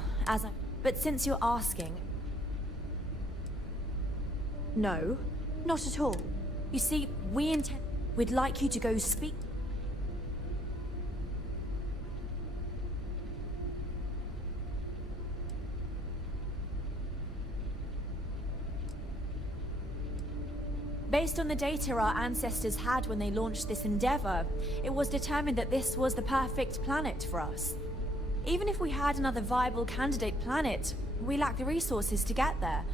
But since you're asking... No, not at all. You see, we'd like you to go speak... Based on the data our ancestors had when they launched this endeavor, it was determined that this was the perfect planet for us. Even if we had another viable candidate planet, we lack the resources to get there.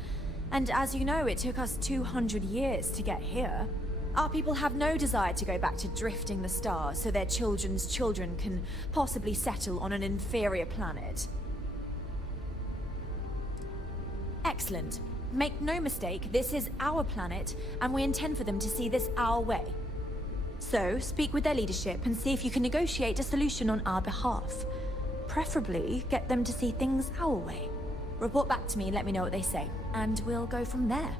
And as you know, it took us 200 years to get here. Our people have no desire to go back to drifting the stars so their children's children can possibly settle on an inferior planet. Excellent. Make no mistake, this is our planet, and we intend for them to see this our way. So, speak with their leadership and see if you can negotiate a solution on our behalf. Preferably, get them to see things our way. Report back to me, let me know what they say, and we'll go from there.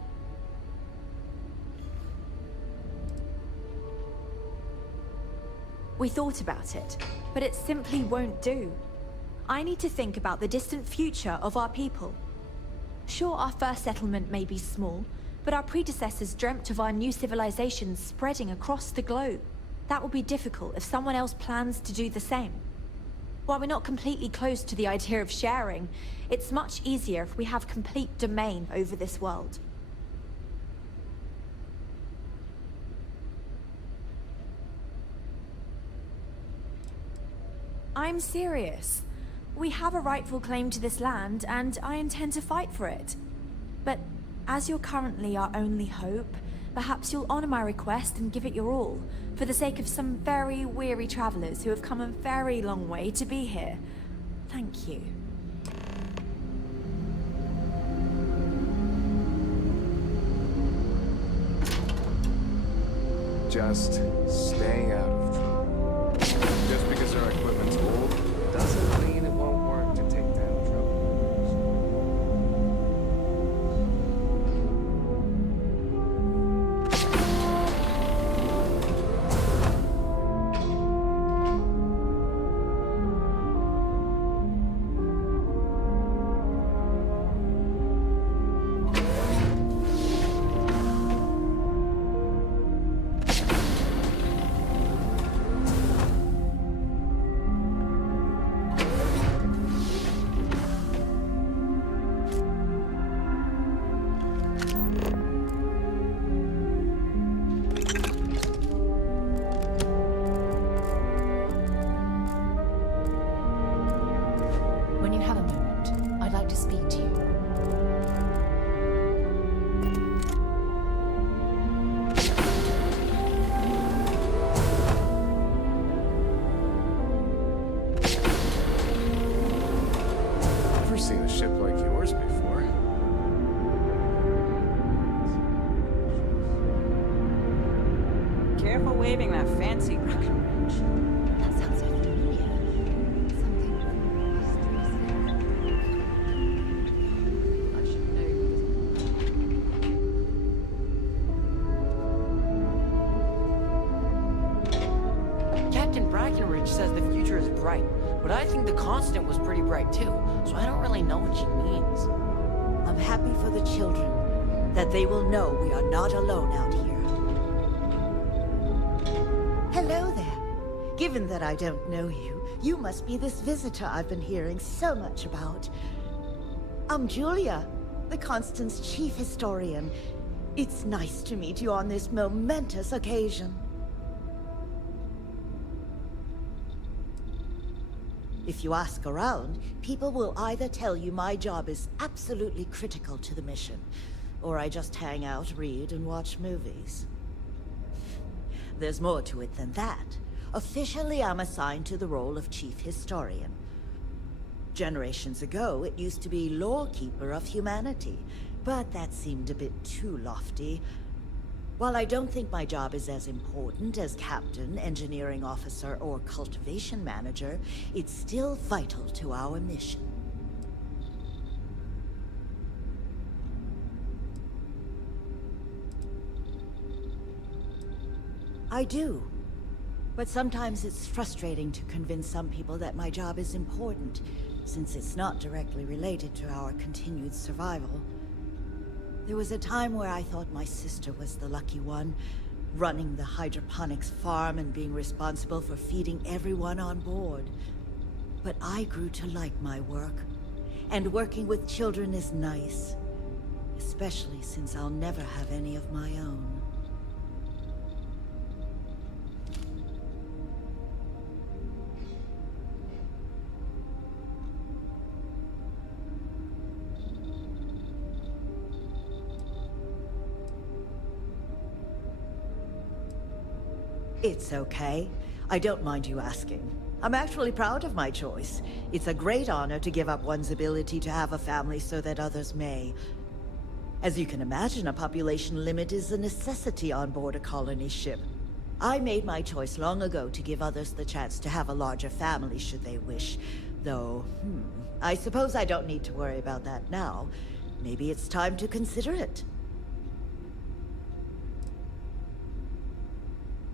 We thought about it, but it simply won't do. I need to think about the distant future of our people. Sure, our first settlement may be small, but our predecessors dreamt of our new civilizations spreading across the globe. That will be difficult if someone else plans to do the same. While we're not completely closed to the idea of sharing, it's much easier if we have complete domain over this world. I'm serious. We have a rightful claim to this land, and I intend to fight for it. But as you're currently our only hope, perhaps you'll honor my request and give it your all, for the sake of some very weary travelers who have come a very long way to be here. Thank you. Just staying out of trouble. Just because our equipment's old doesn't mean it won't work to take down trouble. When you have a moment, I'd like to speak to you. Never seen a ship like yours before. Careful waving that fancy rocket wrench. That sounds so familiar. I should know. Captain Brackenridge says the future is bright, but I think the Constant was pretty bright too, so I don't really know what she means. I'm happy for the children, that they will know we are not alone out here. Hello there. Given that I don't know you, you must be this visitor I've been hearing so much about. I'm Julia, the Constant's chief historian. It's nice to meet you on this momentous occasion. If you ask around, people will either tell you my job is absolutely critical to the mission, or I just hang out, read, and watch movies. There's more to it than that. Officially, I'm assigned to the role of chief historian. Generations ago, it used to be lawkeeper of humanity, but that seemed a bit too lofty. While I don't think my job is as important as captain, engineering officer, or cultivation manager, it's still vital to our mission. I do. But sometimes it's frustrating to convince some people that my job is important, since it's not directly related to our continued survival. There was a time where I thought my sister was the lucky one, running the hydroponics farm and being responsible for feeding everyone on board. But I grew to like my work, and working with children is nice, especially since I'll never have any of my own. It's okay. I don't mind you asking. I'm actually proud of my choice. It's a great honor to give up one's ability to have a family so that others may. As you can imagine, a population limit is a necessity on board a colony ship. I made my choice long ago to give others the chance to have a larger family should they wish. Though, I suppose I don't need to worry about that now. Maybe it's time to consider it.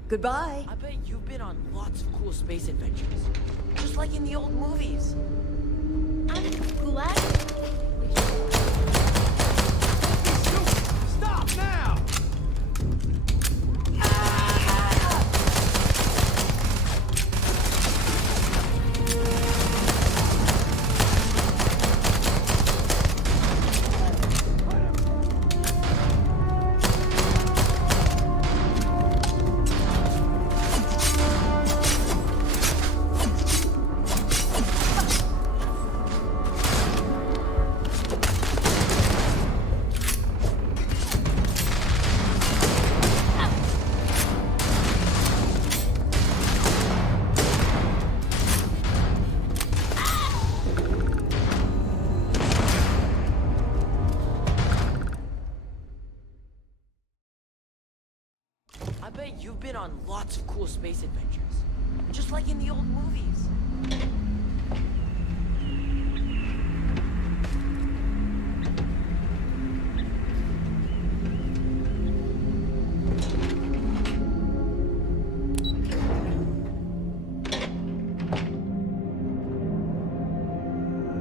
Goodbye. I bet you've been on lots of cool space adventures. Just like in the old movies. I'm glad. Stop now! I bet you've been on lots of cool space adventures. Just like in the old movies.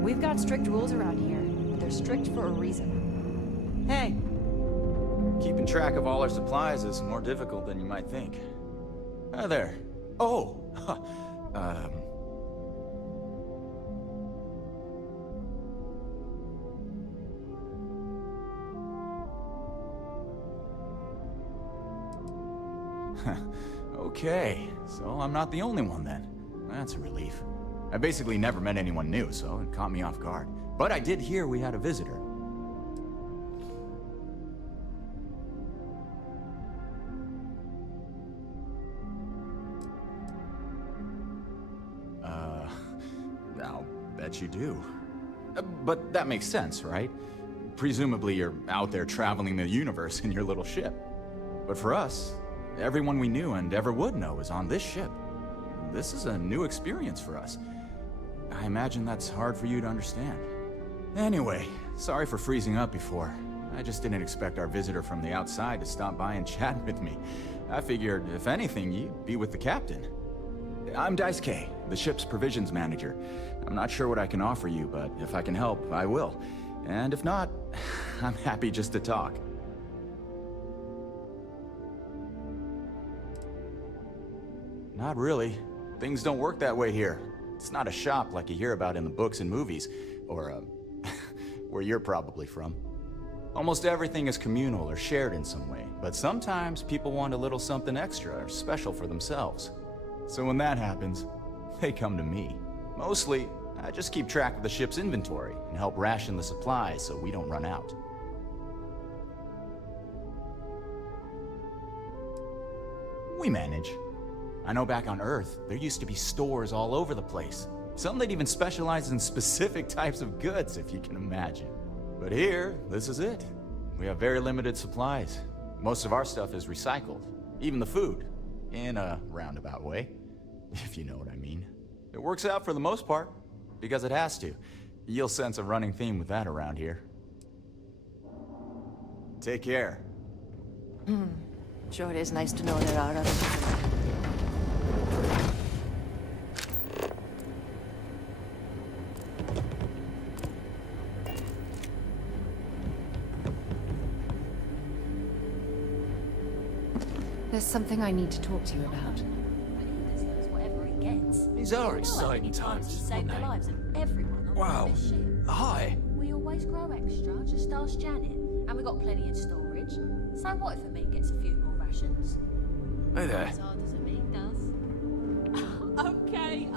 We've got strict rules around here, but they're strict for a reason. Hey. Keeping track of all our supplies is more difficult than you might think. Hi there. Oh! Okay, so I'm not the only one then. That's a relief. I basically never met anyone new, so it caught me off guard. But I did hear we had a visitor. I'll bet you do. But that makes sense, right? Presumably you're out there traveling the universe in your little ship. But for us, everyone we knew and ever would know is on this ship. This is a new experience for us. I imagine that's hard for you to understand. Anyway, sorry for freezing up before. I just didn't expect our visitor from the outside to stop by and chat with me. I figured, if anything, you'd be with the captain. I'm Dice K, the ship's provisions manager. I'm not sure what I can offer you, but if I can help, I will. And if not, I'm happy just to talk. Not really. Things don't work that way here. It's not a shop like you hear about in the books and movies, or, where you're probably from. Almost everything is communal or shared in some way, but sometimes people want a little something extra or special for themselves. So when that happens, they come to me. Mostly, I just keep track of the ship's inventory and help ration the supplies so we don't run out. We manage. I know back on Earth, there used to be stores all over the place. Some that even specialize in specific types of goods, if you can imagine. But here, this is it. We have very limited supplies. Most of our stuff is recycled, even the food, in a roundabout way, if you know what I mean. It works out for the most part, because it has to. You'll sense a running theme with that around here. Take care. Sure it is nice to know there are other people. There's something I need to talk to you about. Whatever he gets. These are exciting times. Save the lives of everyone on Wow. this ship. Hi. We always grow extra, just ask Janet. And we got plenty of storage. So what if Amin gets a few more rations? Hey there. As hard as Amin does. Okay.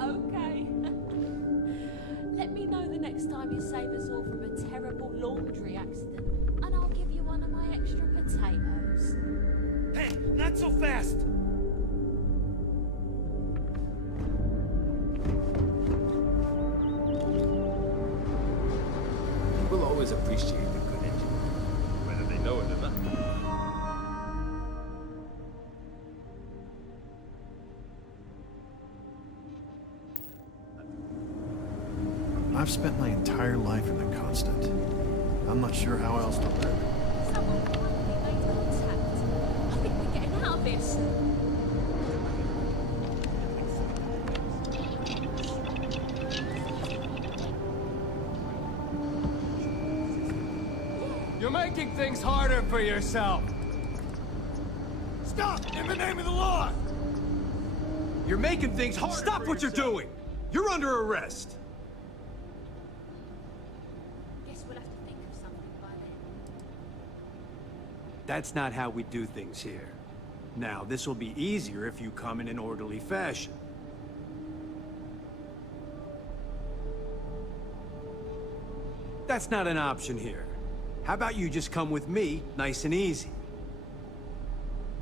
Let me know the next time you save us all from a terrible laundry accident, and I'll give you one of my extra potatoes. Hey, not so fast! We'll always appreciate the good engine. Whether I've spent my entire life in the constant. I'm not sure how else to live. Someone finally made contact. I think we're getting out of this. You're making things harder for yourself. Stop! In the name of the law! You're making things harder. Stop what you're doing! You're under arrest! Guess we'll have to think of something by then. That's not how we do things here. Now, this will be easier if you come in an orderly fashion. That's not an option here. How about you just come with me, nice and easy?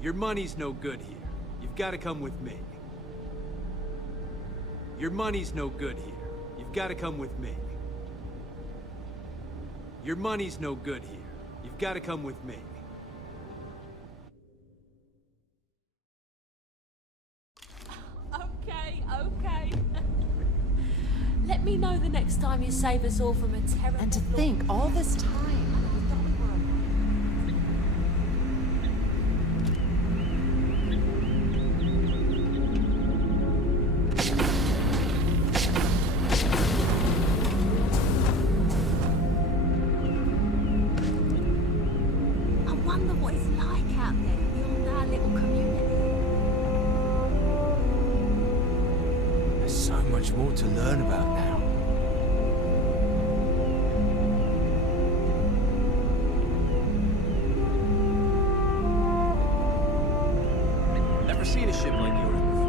Your money's no good here. You've got to come with me. Your money's no good here. You've got to come with me. Your money's no good here. You've got to come with me. Okay. Let me know the next time you save us all from a terrible... And to think, all this time. I wonder what it's like out there beyond our little community. There's so much more to learn about now. Never seen a ship like yours before.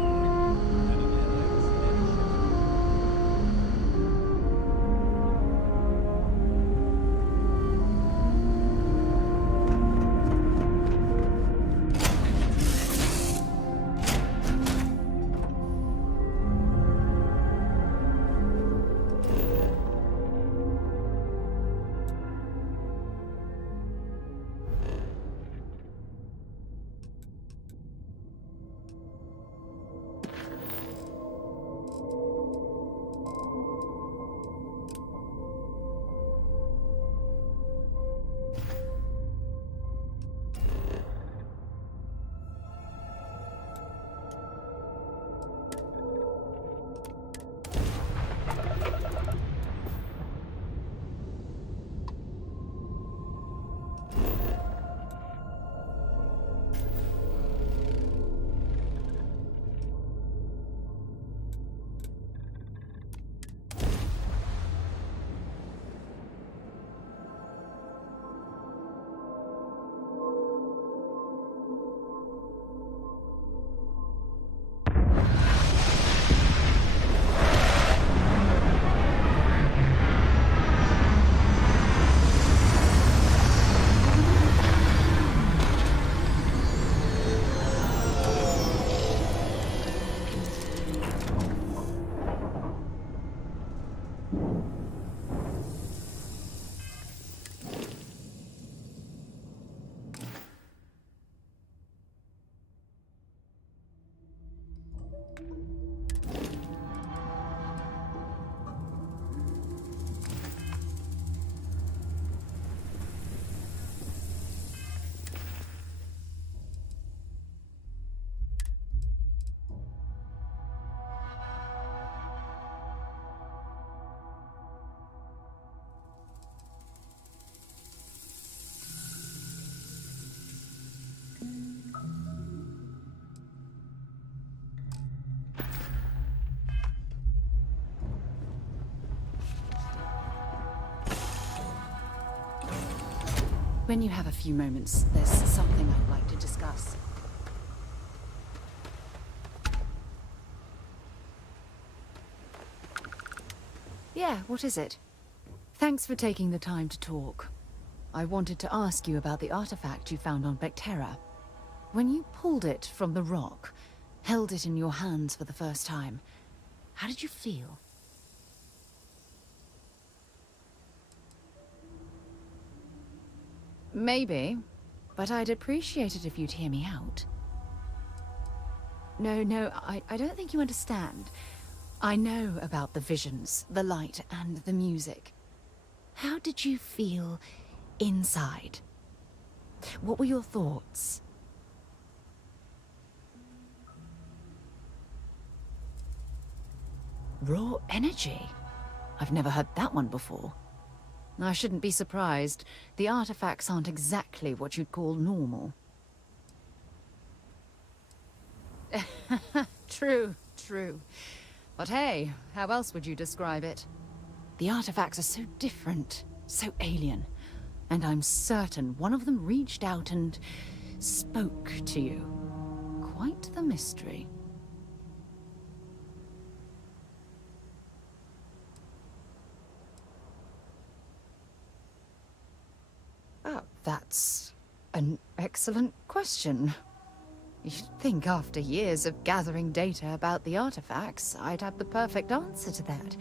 When you have a few moments, there's something I'd like to discuss. Yeah, what is it? Thanks for taking the time to talk. I wanted to ask you about the artifact you found on Vectera. When you pulled it from the rock, held it in your hands for the first time, how did you feel? Maybe, but I'd appreciate it if you'd hear me out. No, I don't think you understand. I know about the visions, the light, and the music. How did you feel inside? What were your thoughts? Raw energy? I've never heard that one before. I shouldn't be surprised. The artifacts aren't exactly what you'd call normal. True, true. But hey, how else would you describe it? The artifacts are so different, so alien. And I'm certain one of them reached out and spoke to you. Quite the mystery. Oh, that's an excellent question. You'd think after years of gathering data about the artifacts, I'd have the perfect answer to that.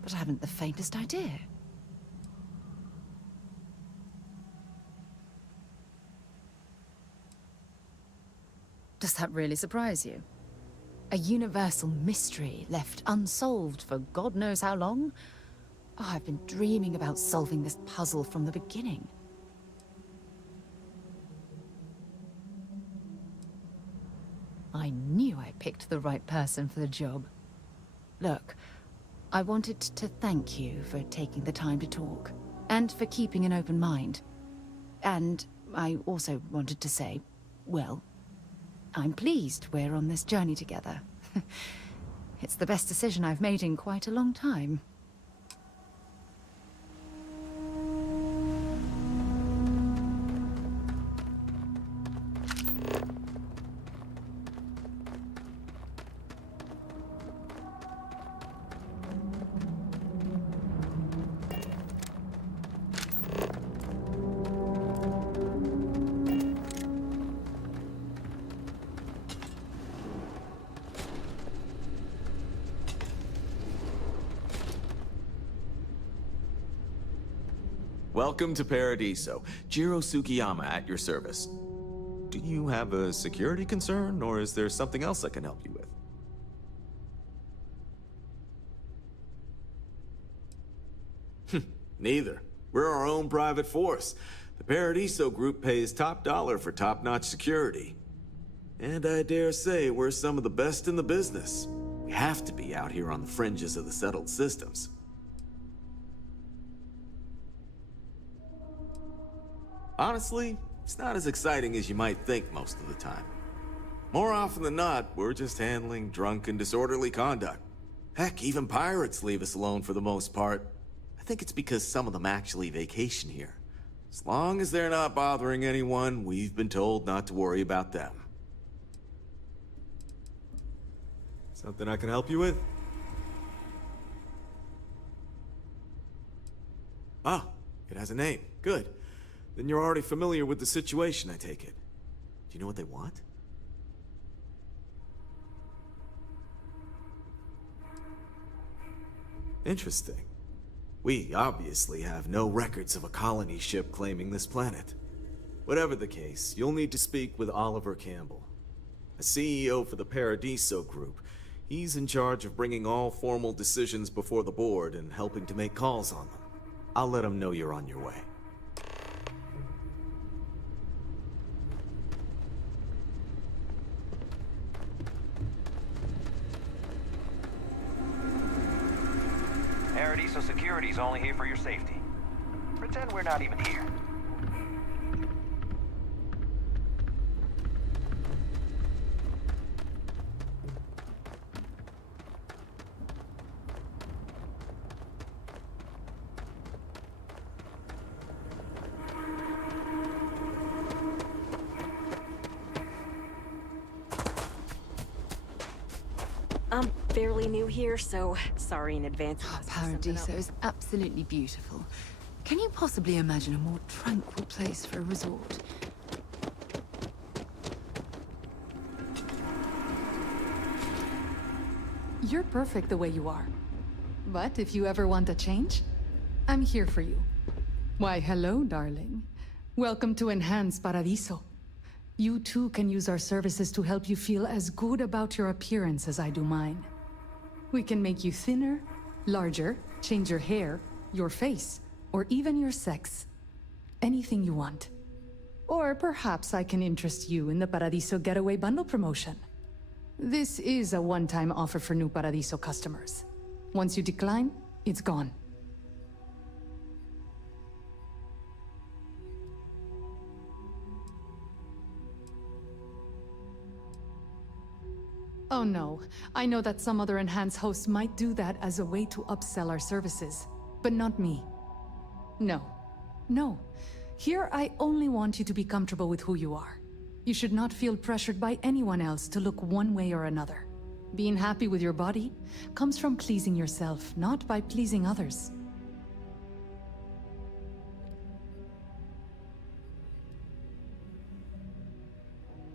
But I haven't the faintest idea. Does that really surprise you? A universal mystery left unsolved for God knows how long? Oh, I've been dreaming about solving this puzzle from the beginning. I knew I picked the right person for the job. Look, I wanted to thank you for taking the time to talk, and for keeping an open mind. And I also wanted to say, well, I'm pleased we're on this journey together. It's the best decision I've made in quite a long time. Welcome to Paradiso. Jiro Tsukiyama at your service. Do you have a security concern, or is there something else I can help you with? Neither. We're our own private force. The Paradiso group pays top dollar for top-notch security. And I dare say we're some of the best in the business. We have to be out here on the fringes of the settled systems. Honestly, it's not as exciting as you might think most of the time. More often than not, we're just handling drunk and disorderly conduct. Heck, even pirates leave us alone for the most part. I think it's because some of them actually vacation here. As long as they're not bothering anyone, we've been told not to worry about them. Something I can help you with? Ah, it has a name. Good. Then you're already familiar with the situation, I take it. Do you know what they want? Interesting. We obviously have no records of a colony ship claiming this planet. Whatever the case, you'll need to speak with Oliver Campbell, a CEO for the Paradiso Group. He's in charge of bringing all formal decisions before the board and helping to make calls on them. I'll let him know you're on your way. Paradiso Security's only here for your safety. Pretend we're not even here. I'm fairly new here, so sorry in advance. Paradiso is absolutely beautiful. Can you possibly imagine a more tranquil place for a resort? You're perfect the way you are. But if you ever want a change, I'm here for you. Why, hello, darling. Welcome to Enhanced Paradiso. You too can use our services to help you feel as good about your appearance as I do mine. We can make you thinner, larger, change your hair, your face, or even your sex. Anything you want. Or perhaps I can interest you in the Paradiso Getaway Bundle promotion. This is a one-time offer for new Paradiso customers. Once you decline, it's gone. Oh no, I know that some other enhanced hosts might do that as a way to upsell our services, but not me. No. No. Here I only want you to be comfortable with who you are. You should not feel pressured by anyone else to look one way or another. Being happy with your body comes from pleasing yourself, not by pleasing others.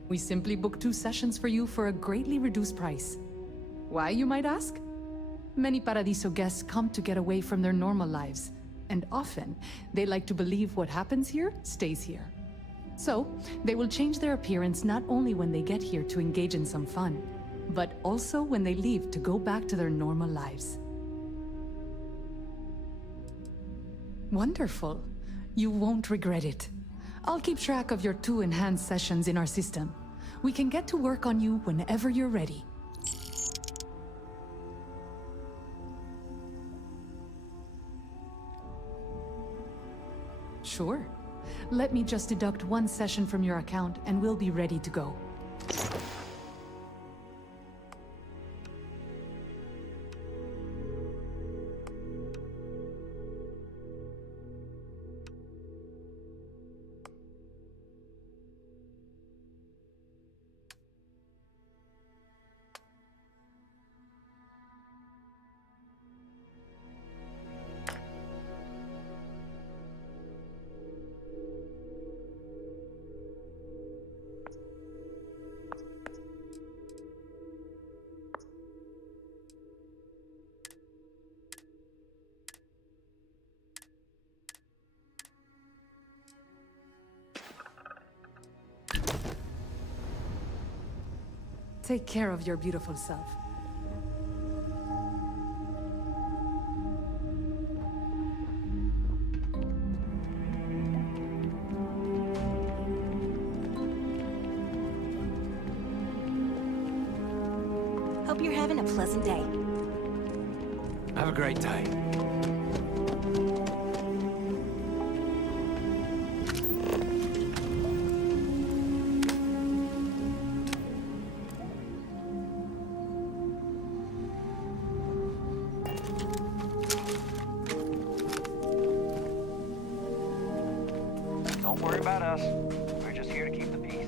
We simply book 2 sessions for you for a greatly reduced price. Why, you might ask? Many Paradiso guests come to get away from their normal lives, and often they like to believe what happens here stays here. So, they will change their appearance not only when they get here to engage in some fun, but also when they leave to go back to their normal lives. Wonderful. You won't regret it. I'll keep track of your 2 enhanced sessions in our system. We can get to work on you whenever you're ready. Sure. Let me just deduct 1 session from your account and we'll be ready to go. Take care of your beautiful self. Hope you're having a pleasant day. Have a great day. Don't worry about us. We're just here to keep the peace.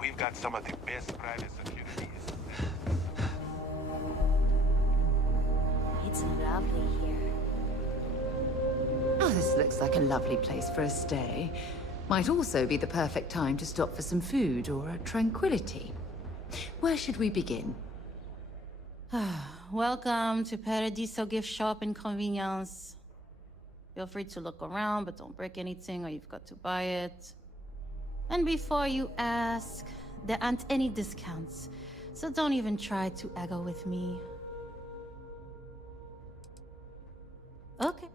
We've got some of the best private security. It's lovely here. Oh, this looks like a lovely place for a stay. Might also be the perfect time to stop for some food or a tranquility. Where should we begin? Welcome to Paradiso Gift Shop and Convenience. Feel free to look around, but don't break anything or you've got to buy it. And before you ask, there aren't any discounts, so don't even try to haggle with me. Okay.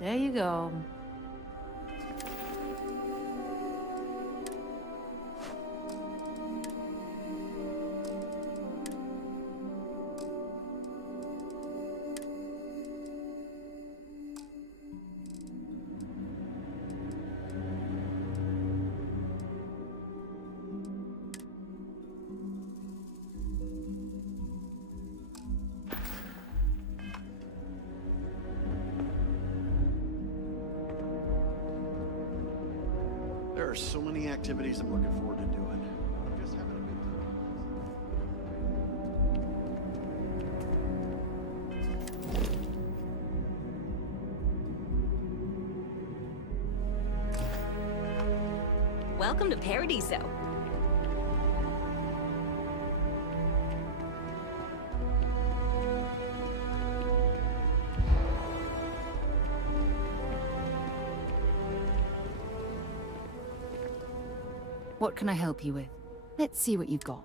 There you go. There are so many activities I'm looking forward to doing. I'm just having a good time. Welcome to Paradiso. What can I help you with? Let's see what you've got.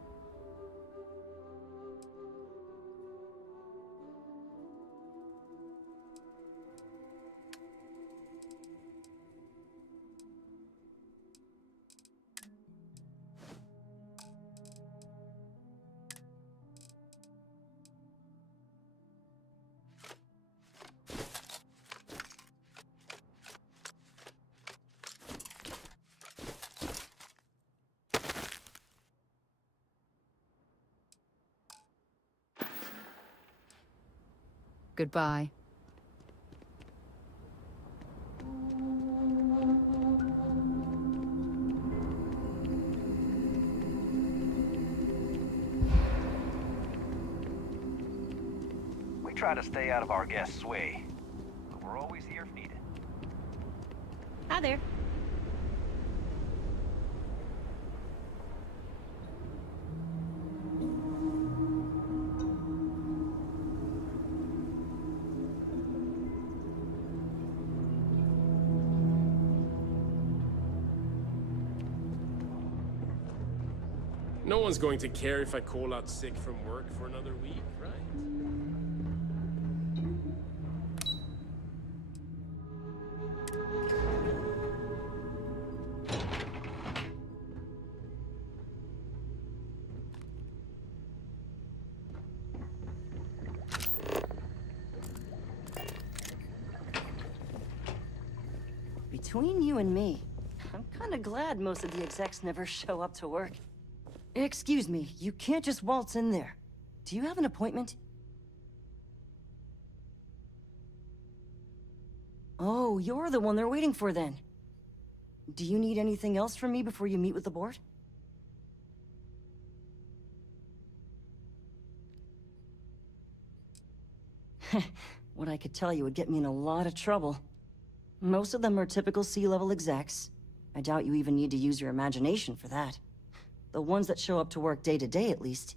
Goodbye. We try to stay out of our guests' way, but we're always here if needed. Hi there. No one's going to care if I call out sick from work for another week, right? Between you and me, I'm kind of glad most of the execs never show up to work. Excuse me, you can't just waltz in there. Do you have an appointment? Oh, you're the one they're waiting for then. Do you need anything else from me before you meet with the board? What I could tell you would get me in a lot of trouble. Most of them are typical C-level execs. I doubt you even need to use your imagination for that. The ones that show up to work day to day, at least.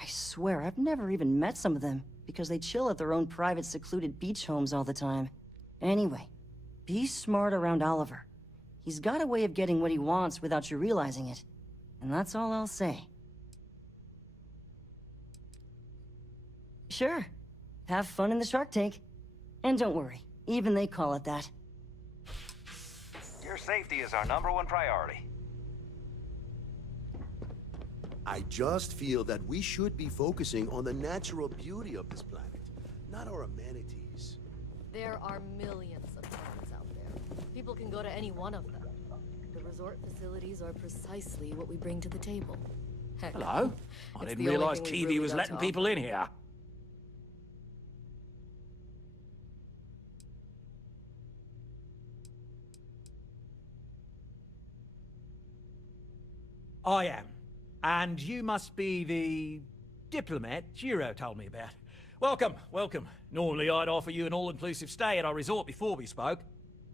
I swear, I've never even met some of them, because they chill at their own private, secluded beach homes all the time. Anyway, be smart around Oliver. He's got a way of getting what he wants without you realizing it. And that's all I'll say. Sure. Have fun in the shark tank. And don't worry, even they call it that. Your safety is our #1 priority. I just feel that we should be focusing on the natural beauty of this planet, not our amenities. There are millions of planets out there. People can go to any one of them. The resort facilities are precisely what we bring to the table. Heck, Hello? I didn't realize Kiwi was letting people in here. I am. And you must be the diplomat Jiro told me about. Welcome, welcome. Normally I'd offer you an all-inclusive stay at our resort before we spoke.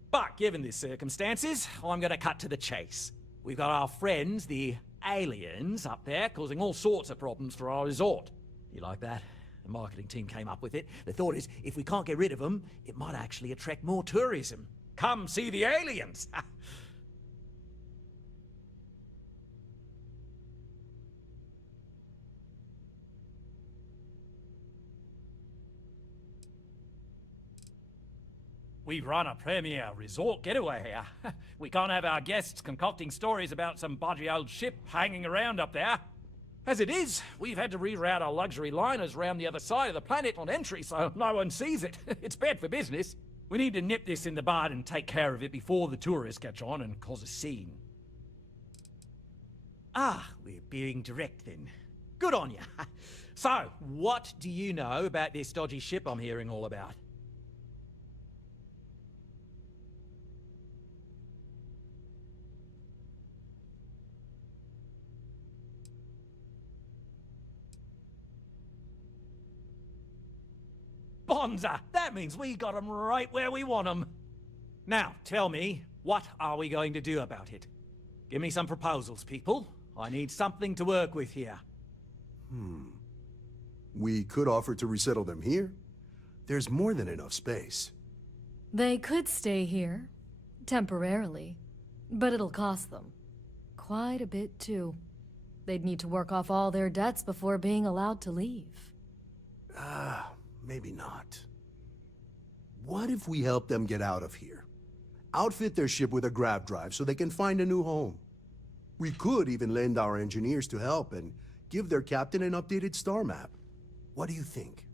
But given the circumstances, I'm gonna cut to the chase. We've got our friends, the aliens, up there, causing all sorts of problems for our resort. You like that? The marketing team came up with it. The thought is, if we can't get rid of them, it might actually attract more tourism. Come see the aliens! We run a premier resort getaway here. We can't have our guests concocting stories about some budgy old ship hanging around up there. As it is, we've had to reroute our luxury liners round the other side of the planet on entry so no one sees it. It's bad for business. We need to nip this in the bud and take care of it before the tourists catch on and cause a scene. Ah, we're being direct then. Good on you. So, what do you know about this dodgy ship I'm hearing all about? Bonza! That means we got them right where we want them. Now, tell me, what are we going to do about it? Give me some proposals, people. I need something to work with here. We could offer to resettle them here. There's more than enough space. They could stay here, temporarily, but it'll cost them Quite a bit, too. They'd need to work off all their debts before being allowed to leave. Maybe not. What if we help them get out of here? Outfit their ship with a grav drive so they can find a new home. We could even lend our engineers to help and give their captain an updated star map. What do you think?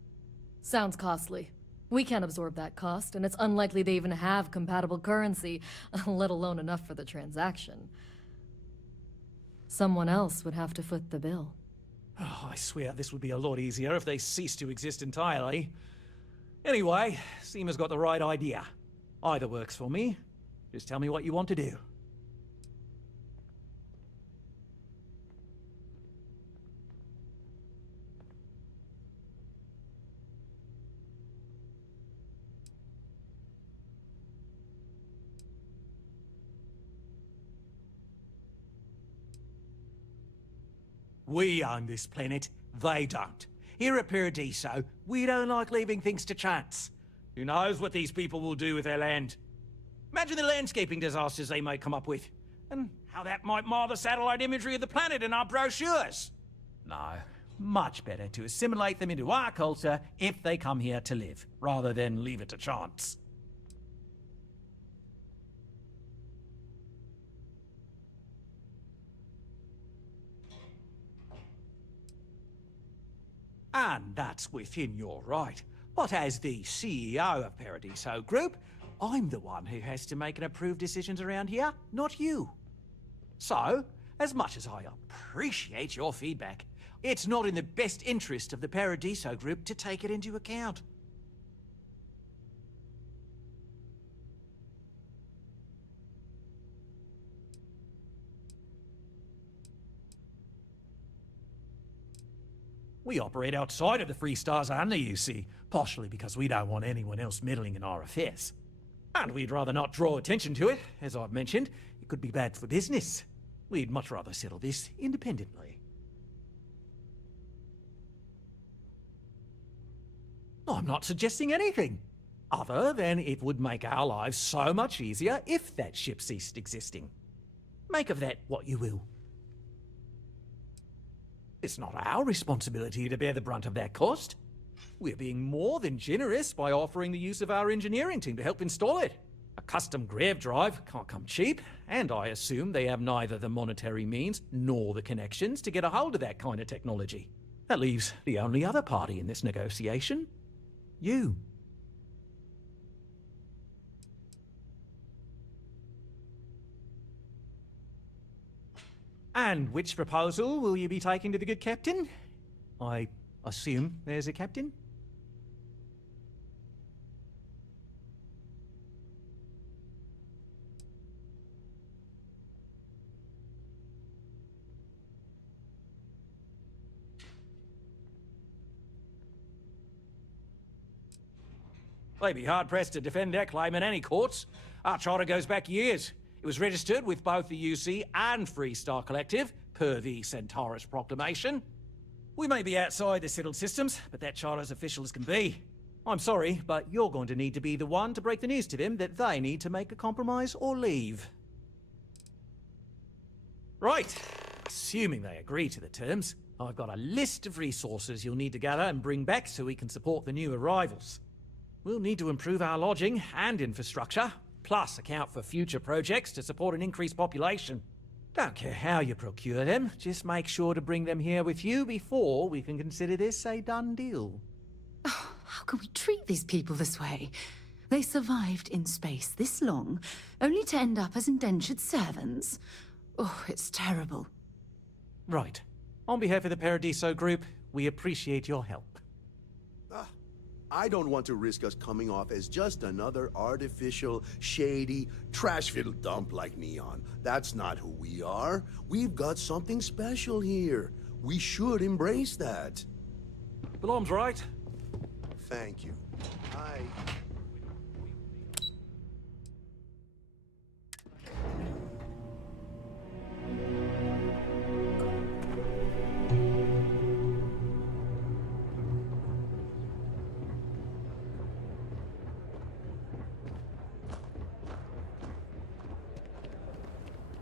Sounds costly. We can't absorb that cost, and it's unlikely they even have compatible currency, let alone enough for the transaction. Someone else would have to foot the bill. Oh, I swear this would be a lot easier if they ceased to exist entirely. Anyway, Seema's got the right idea. Either works for me. Just tell me what you want to do. We own this planet, they don't. Here at Paradiso, we don't like leaving things to chance. Who knows what these people will do with their land? Imagine the landscaping disasters they might come up with, and how that might mar the satellite imagery of the planet in our brochures. No, much better to assimilate them into our culture if they come here to live, rather than leave it to chance. And that's within your right. But as the CEO of Paradiso Group, I'm the one who has to make and approve decisions around here, not you. So, as much as I appreciate your feedback, it's not in the best interest of the Paradiso Group to take it into account. We operate outside of the Free Stars only, you see, partially because we don't want anyone else meddling in our affairs. And we'd rather not draw attention to it. As I've mentioned, it could be bad for business. We'd much rather settle this independently. I'm not suggesting anything, other than it would make our lives so much easier if that ship ceased existing. Make of that what you will. It's not our responsibility to bear the brunt of that cost. We're being more than generous by offering the use of our engineering team to help install it. A custom grav drive can't come cheap, and I assume they have neither the monetary means nor the connections to get a hold of that kind of technology. That leaves the only other party in this negotiation: you. And which proposal will you be taking to the good captain? I assume there's a captain? They'd be hard-pressed to defend their claim in any courts. Our charter goes back years. It was registered with both the UC and Free Star Collective, per the Centaurus Proclamation. We may be outside the settled systems, but that charter is official as can be. I'm sorry, but you're going to need to be the one to break the news to them that they need to make a compromise or leave. Right. Assuming they agree to the terms, I've got a list of resources you'll need to gather and bring back so we can support the new arrivals. We'll need to improve our lodging and infrastructure, plus account for future projects to support an increased population. Don't care how you procure them, just make sure to bring them here with you before we can consider this a done deal. Oh, how can we treat these people this way? They survived in space this long, only to end up as indentured servants. Oh, it's terrible. Right. On behalf of the Paradiso Group, we appreciate your help. I don't want to risk us coming off as just another artificial, shady, trash-filled dump like Neon. That's not who we are. We've got something special here. We should embrace that. Belom's right. Thank you.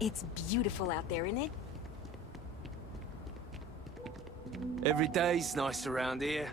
It's beautiful out there, isn't it? Every day's nice around here.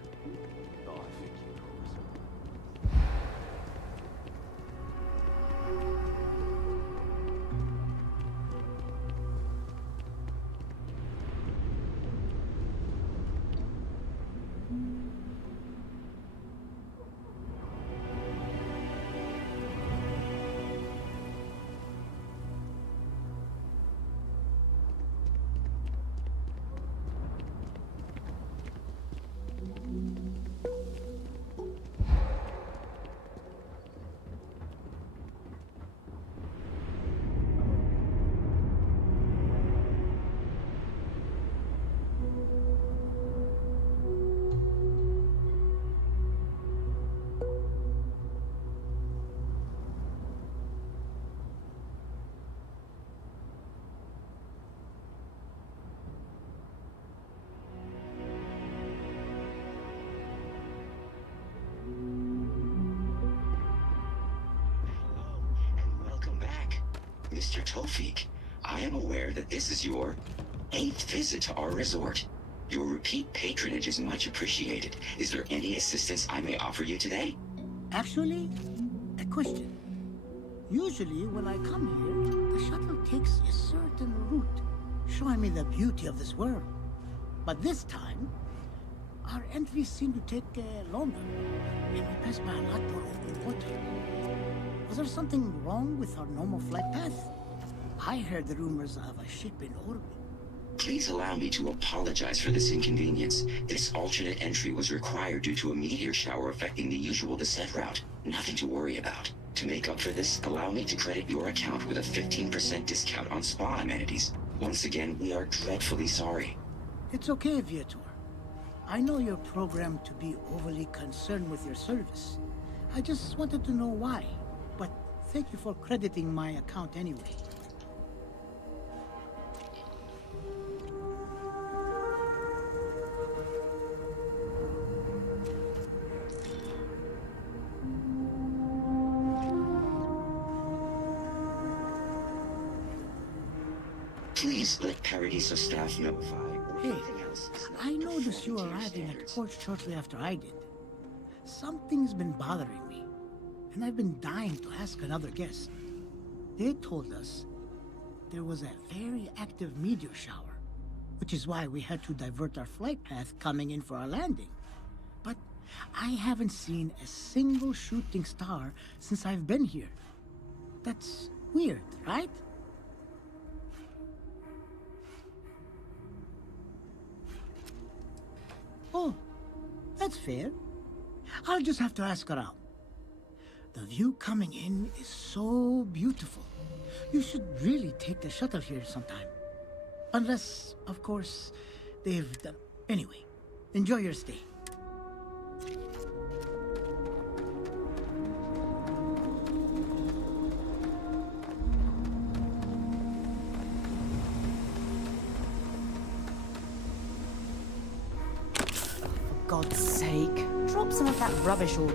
Mr. Tofik, I am aware that this is your 8th visit to our resort. Your repeat patronage is much appreciated. Is there any assistance I may offer you today? Actually, a question. Usually when I come here, the shuttle takes a certain route, showing me the beauty of this world. But this time, our entries seem to take longer, and we pass by a lot more open water. Was there something wrong with our normal flight path? I heard the rumors of a ship in orbit. Please allow me to apologize for this inconvenience. This alternate entry was required due to a meteor shower affecting the usual descent route. Nothing to worry about. To make up for this, allow me to credit your account with a 15% discount on spa amenities. Once again, we are dreadfully sorry. It's okay, Viator. I know you're programmed to be overly concerned with your service. I just wanted to know why. But thank you for crediting my account anyway. Please let Paradiso staff notify. Hey, I noticed you arriving at port shortly after I did. Something's been bothering me, and I've been dying to ask another guest. They told us there was a very active meteor shower, which is why we had to divert our flight path coming in for our landing. But I haven't seen a single shooting star since I've been here. That's weird, right? Oh, that's fair. I'll just have to ask around. The view coming in is so beautiful. You should really take the shuttle here sometime. Unless, of course, they've done... Anyway, enjoy your stay. For God's sake, drop some of that rubbish or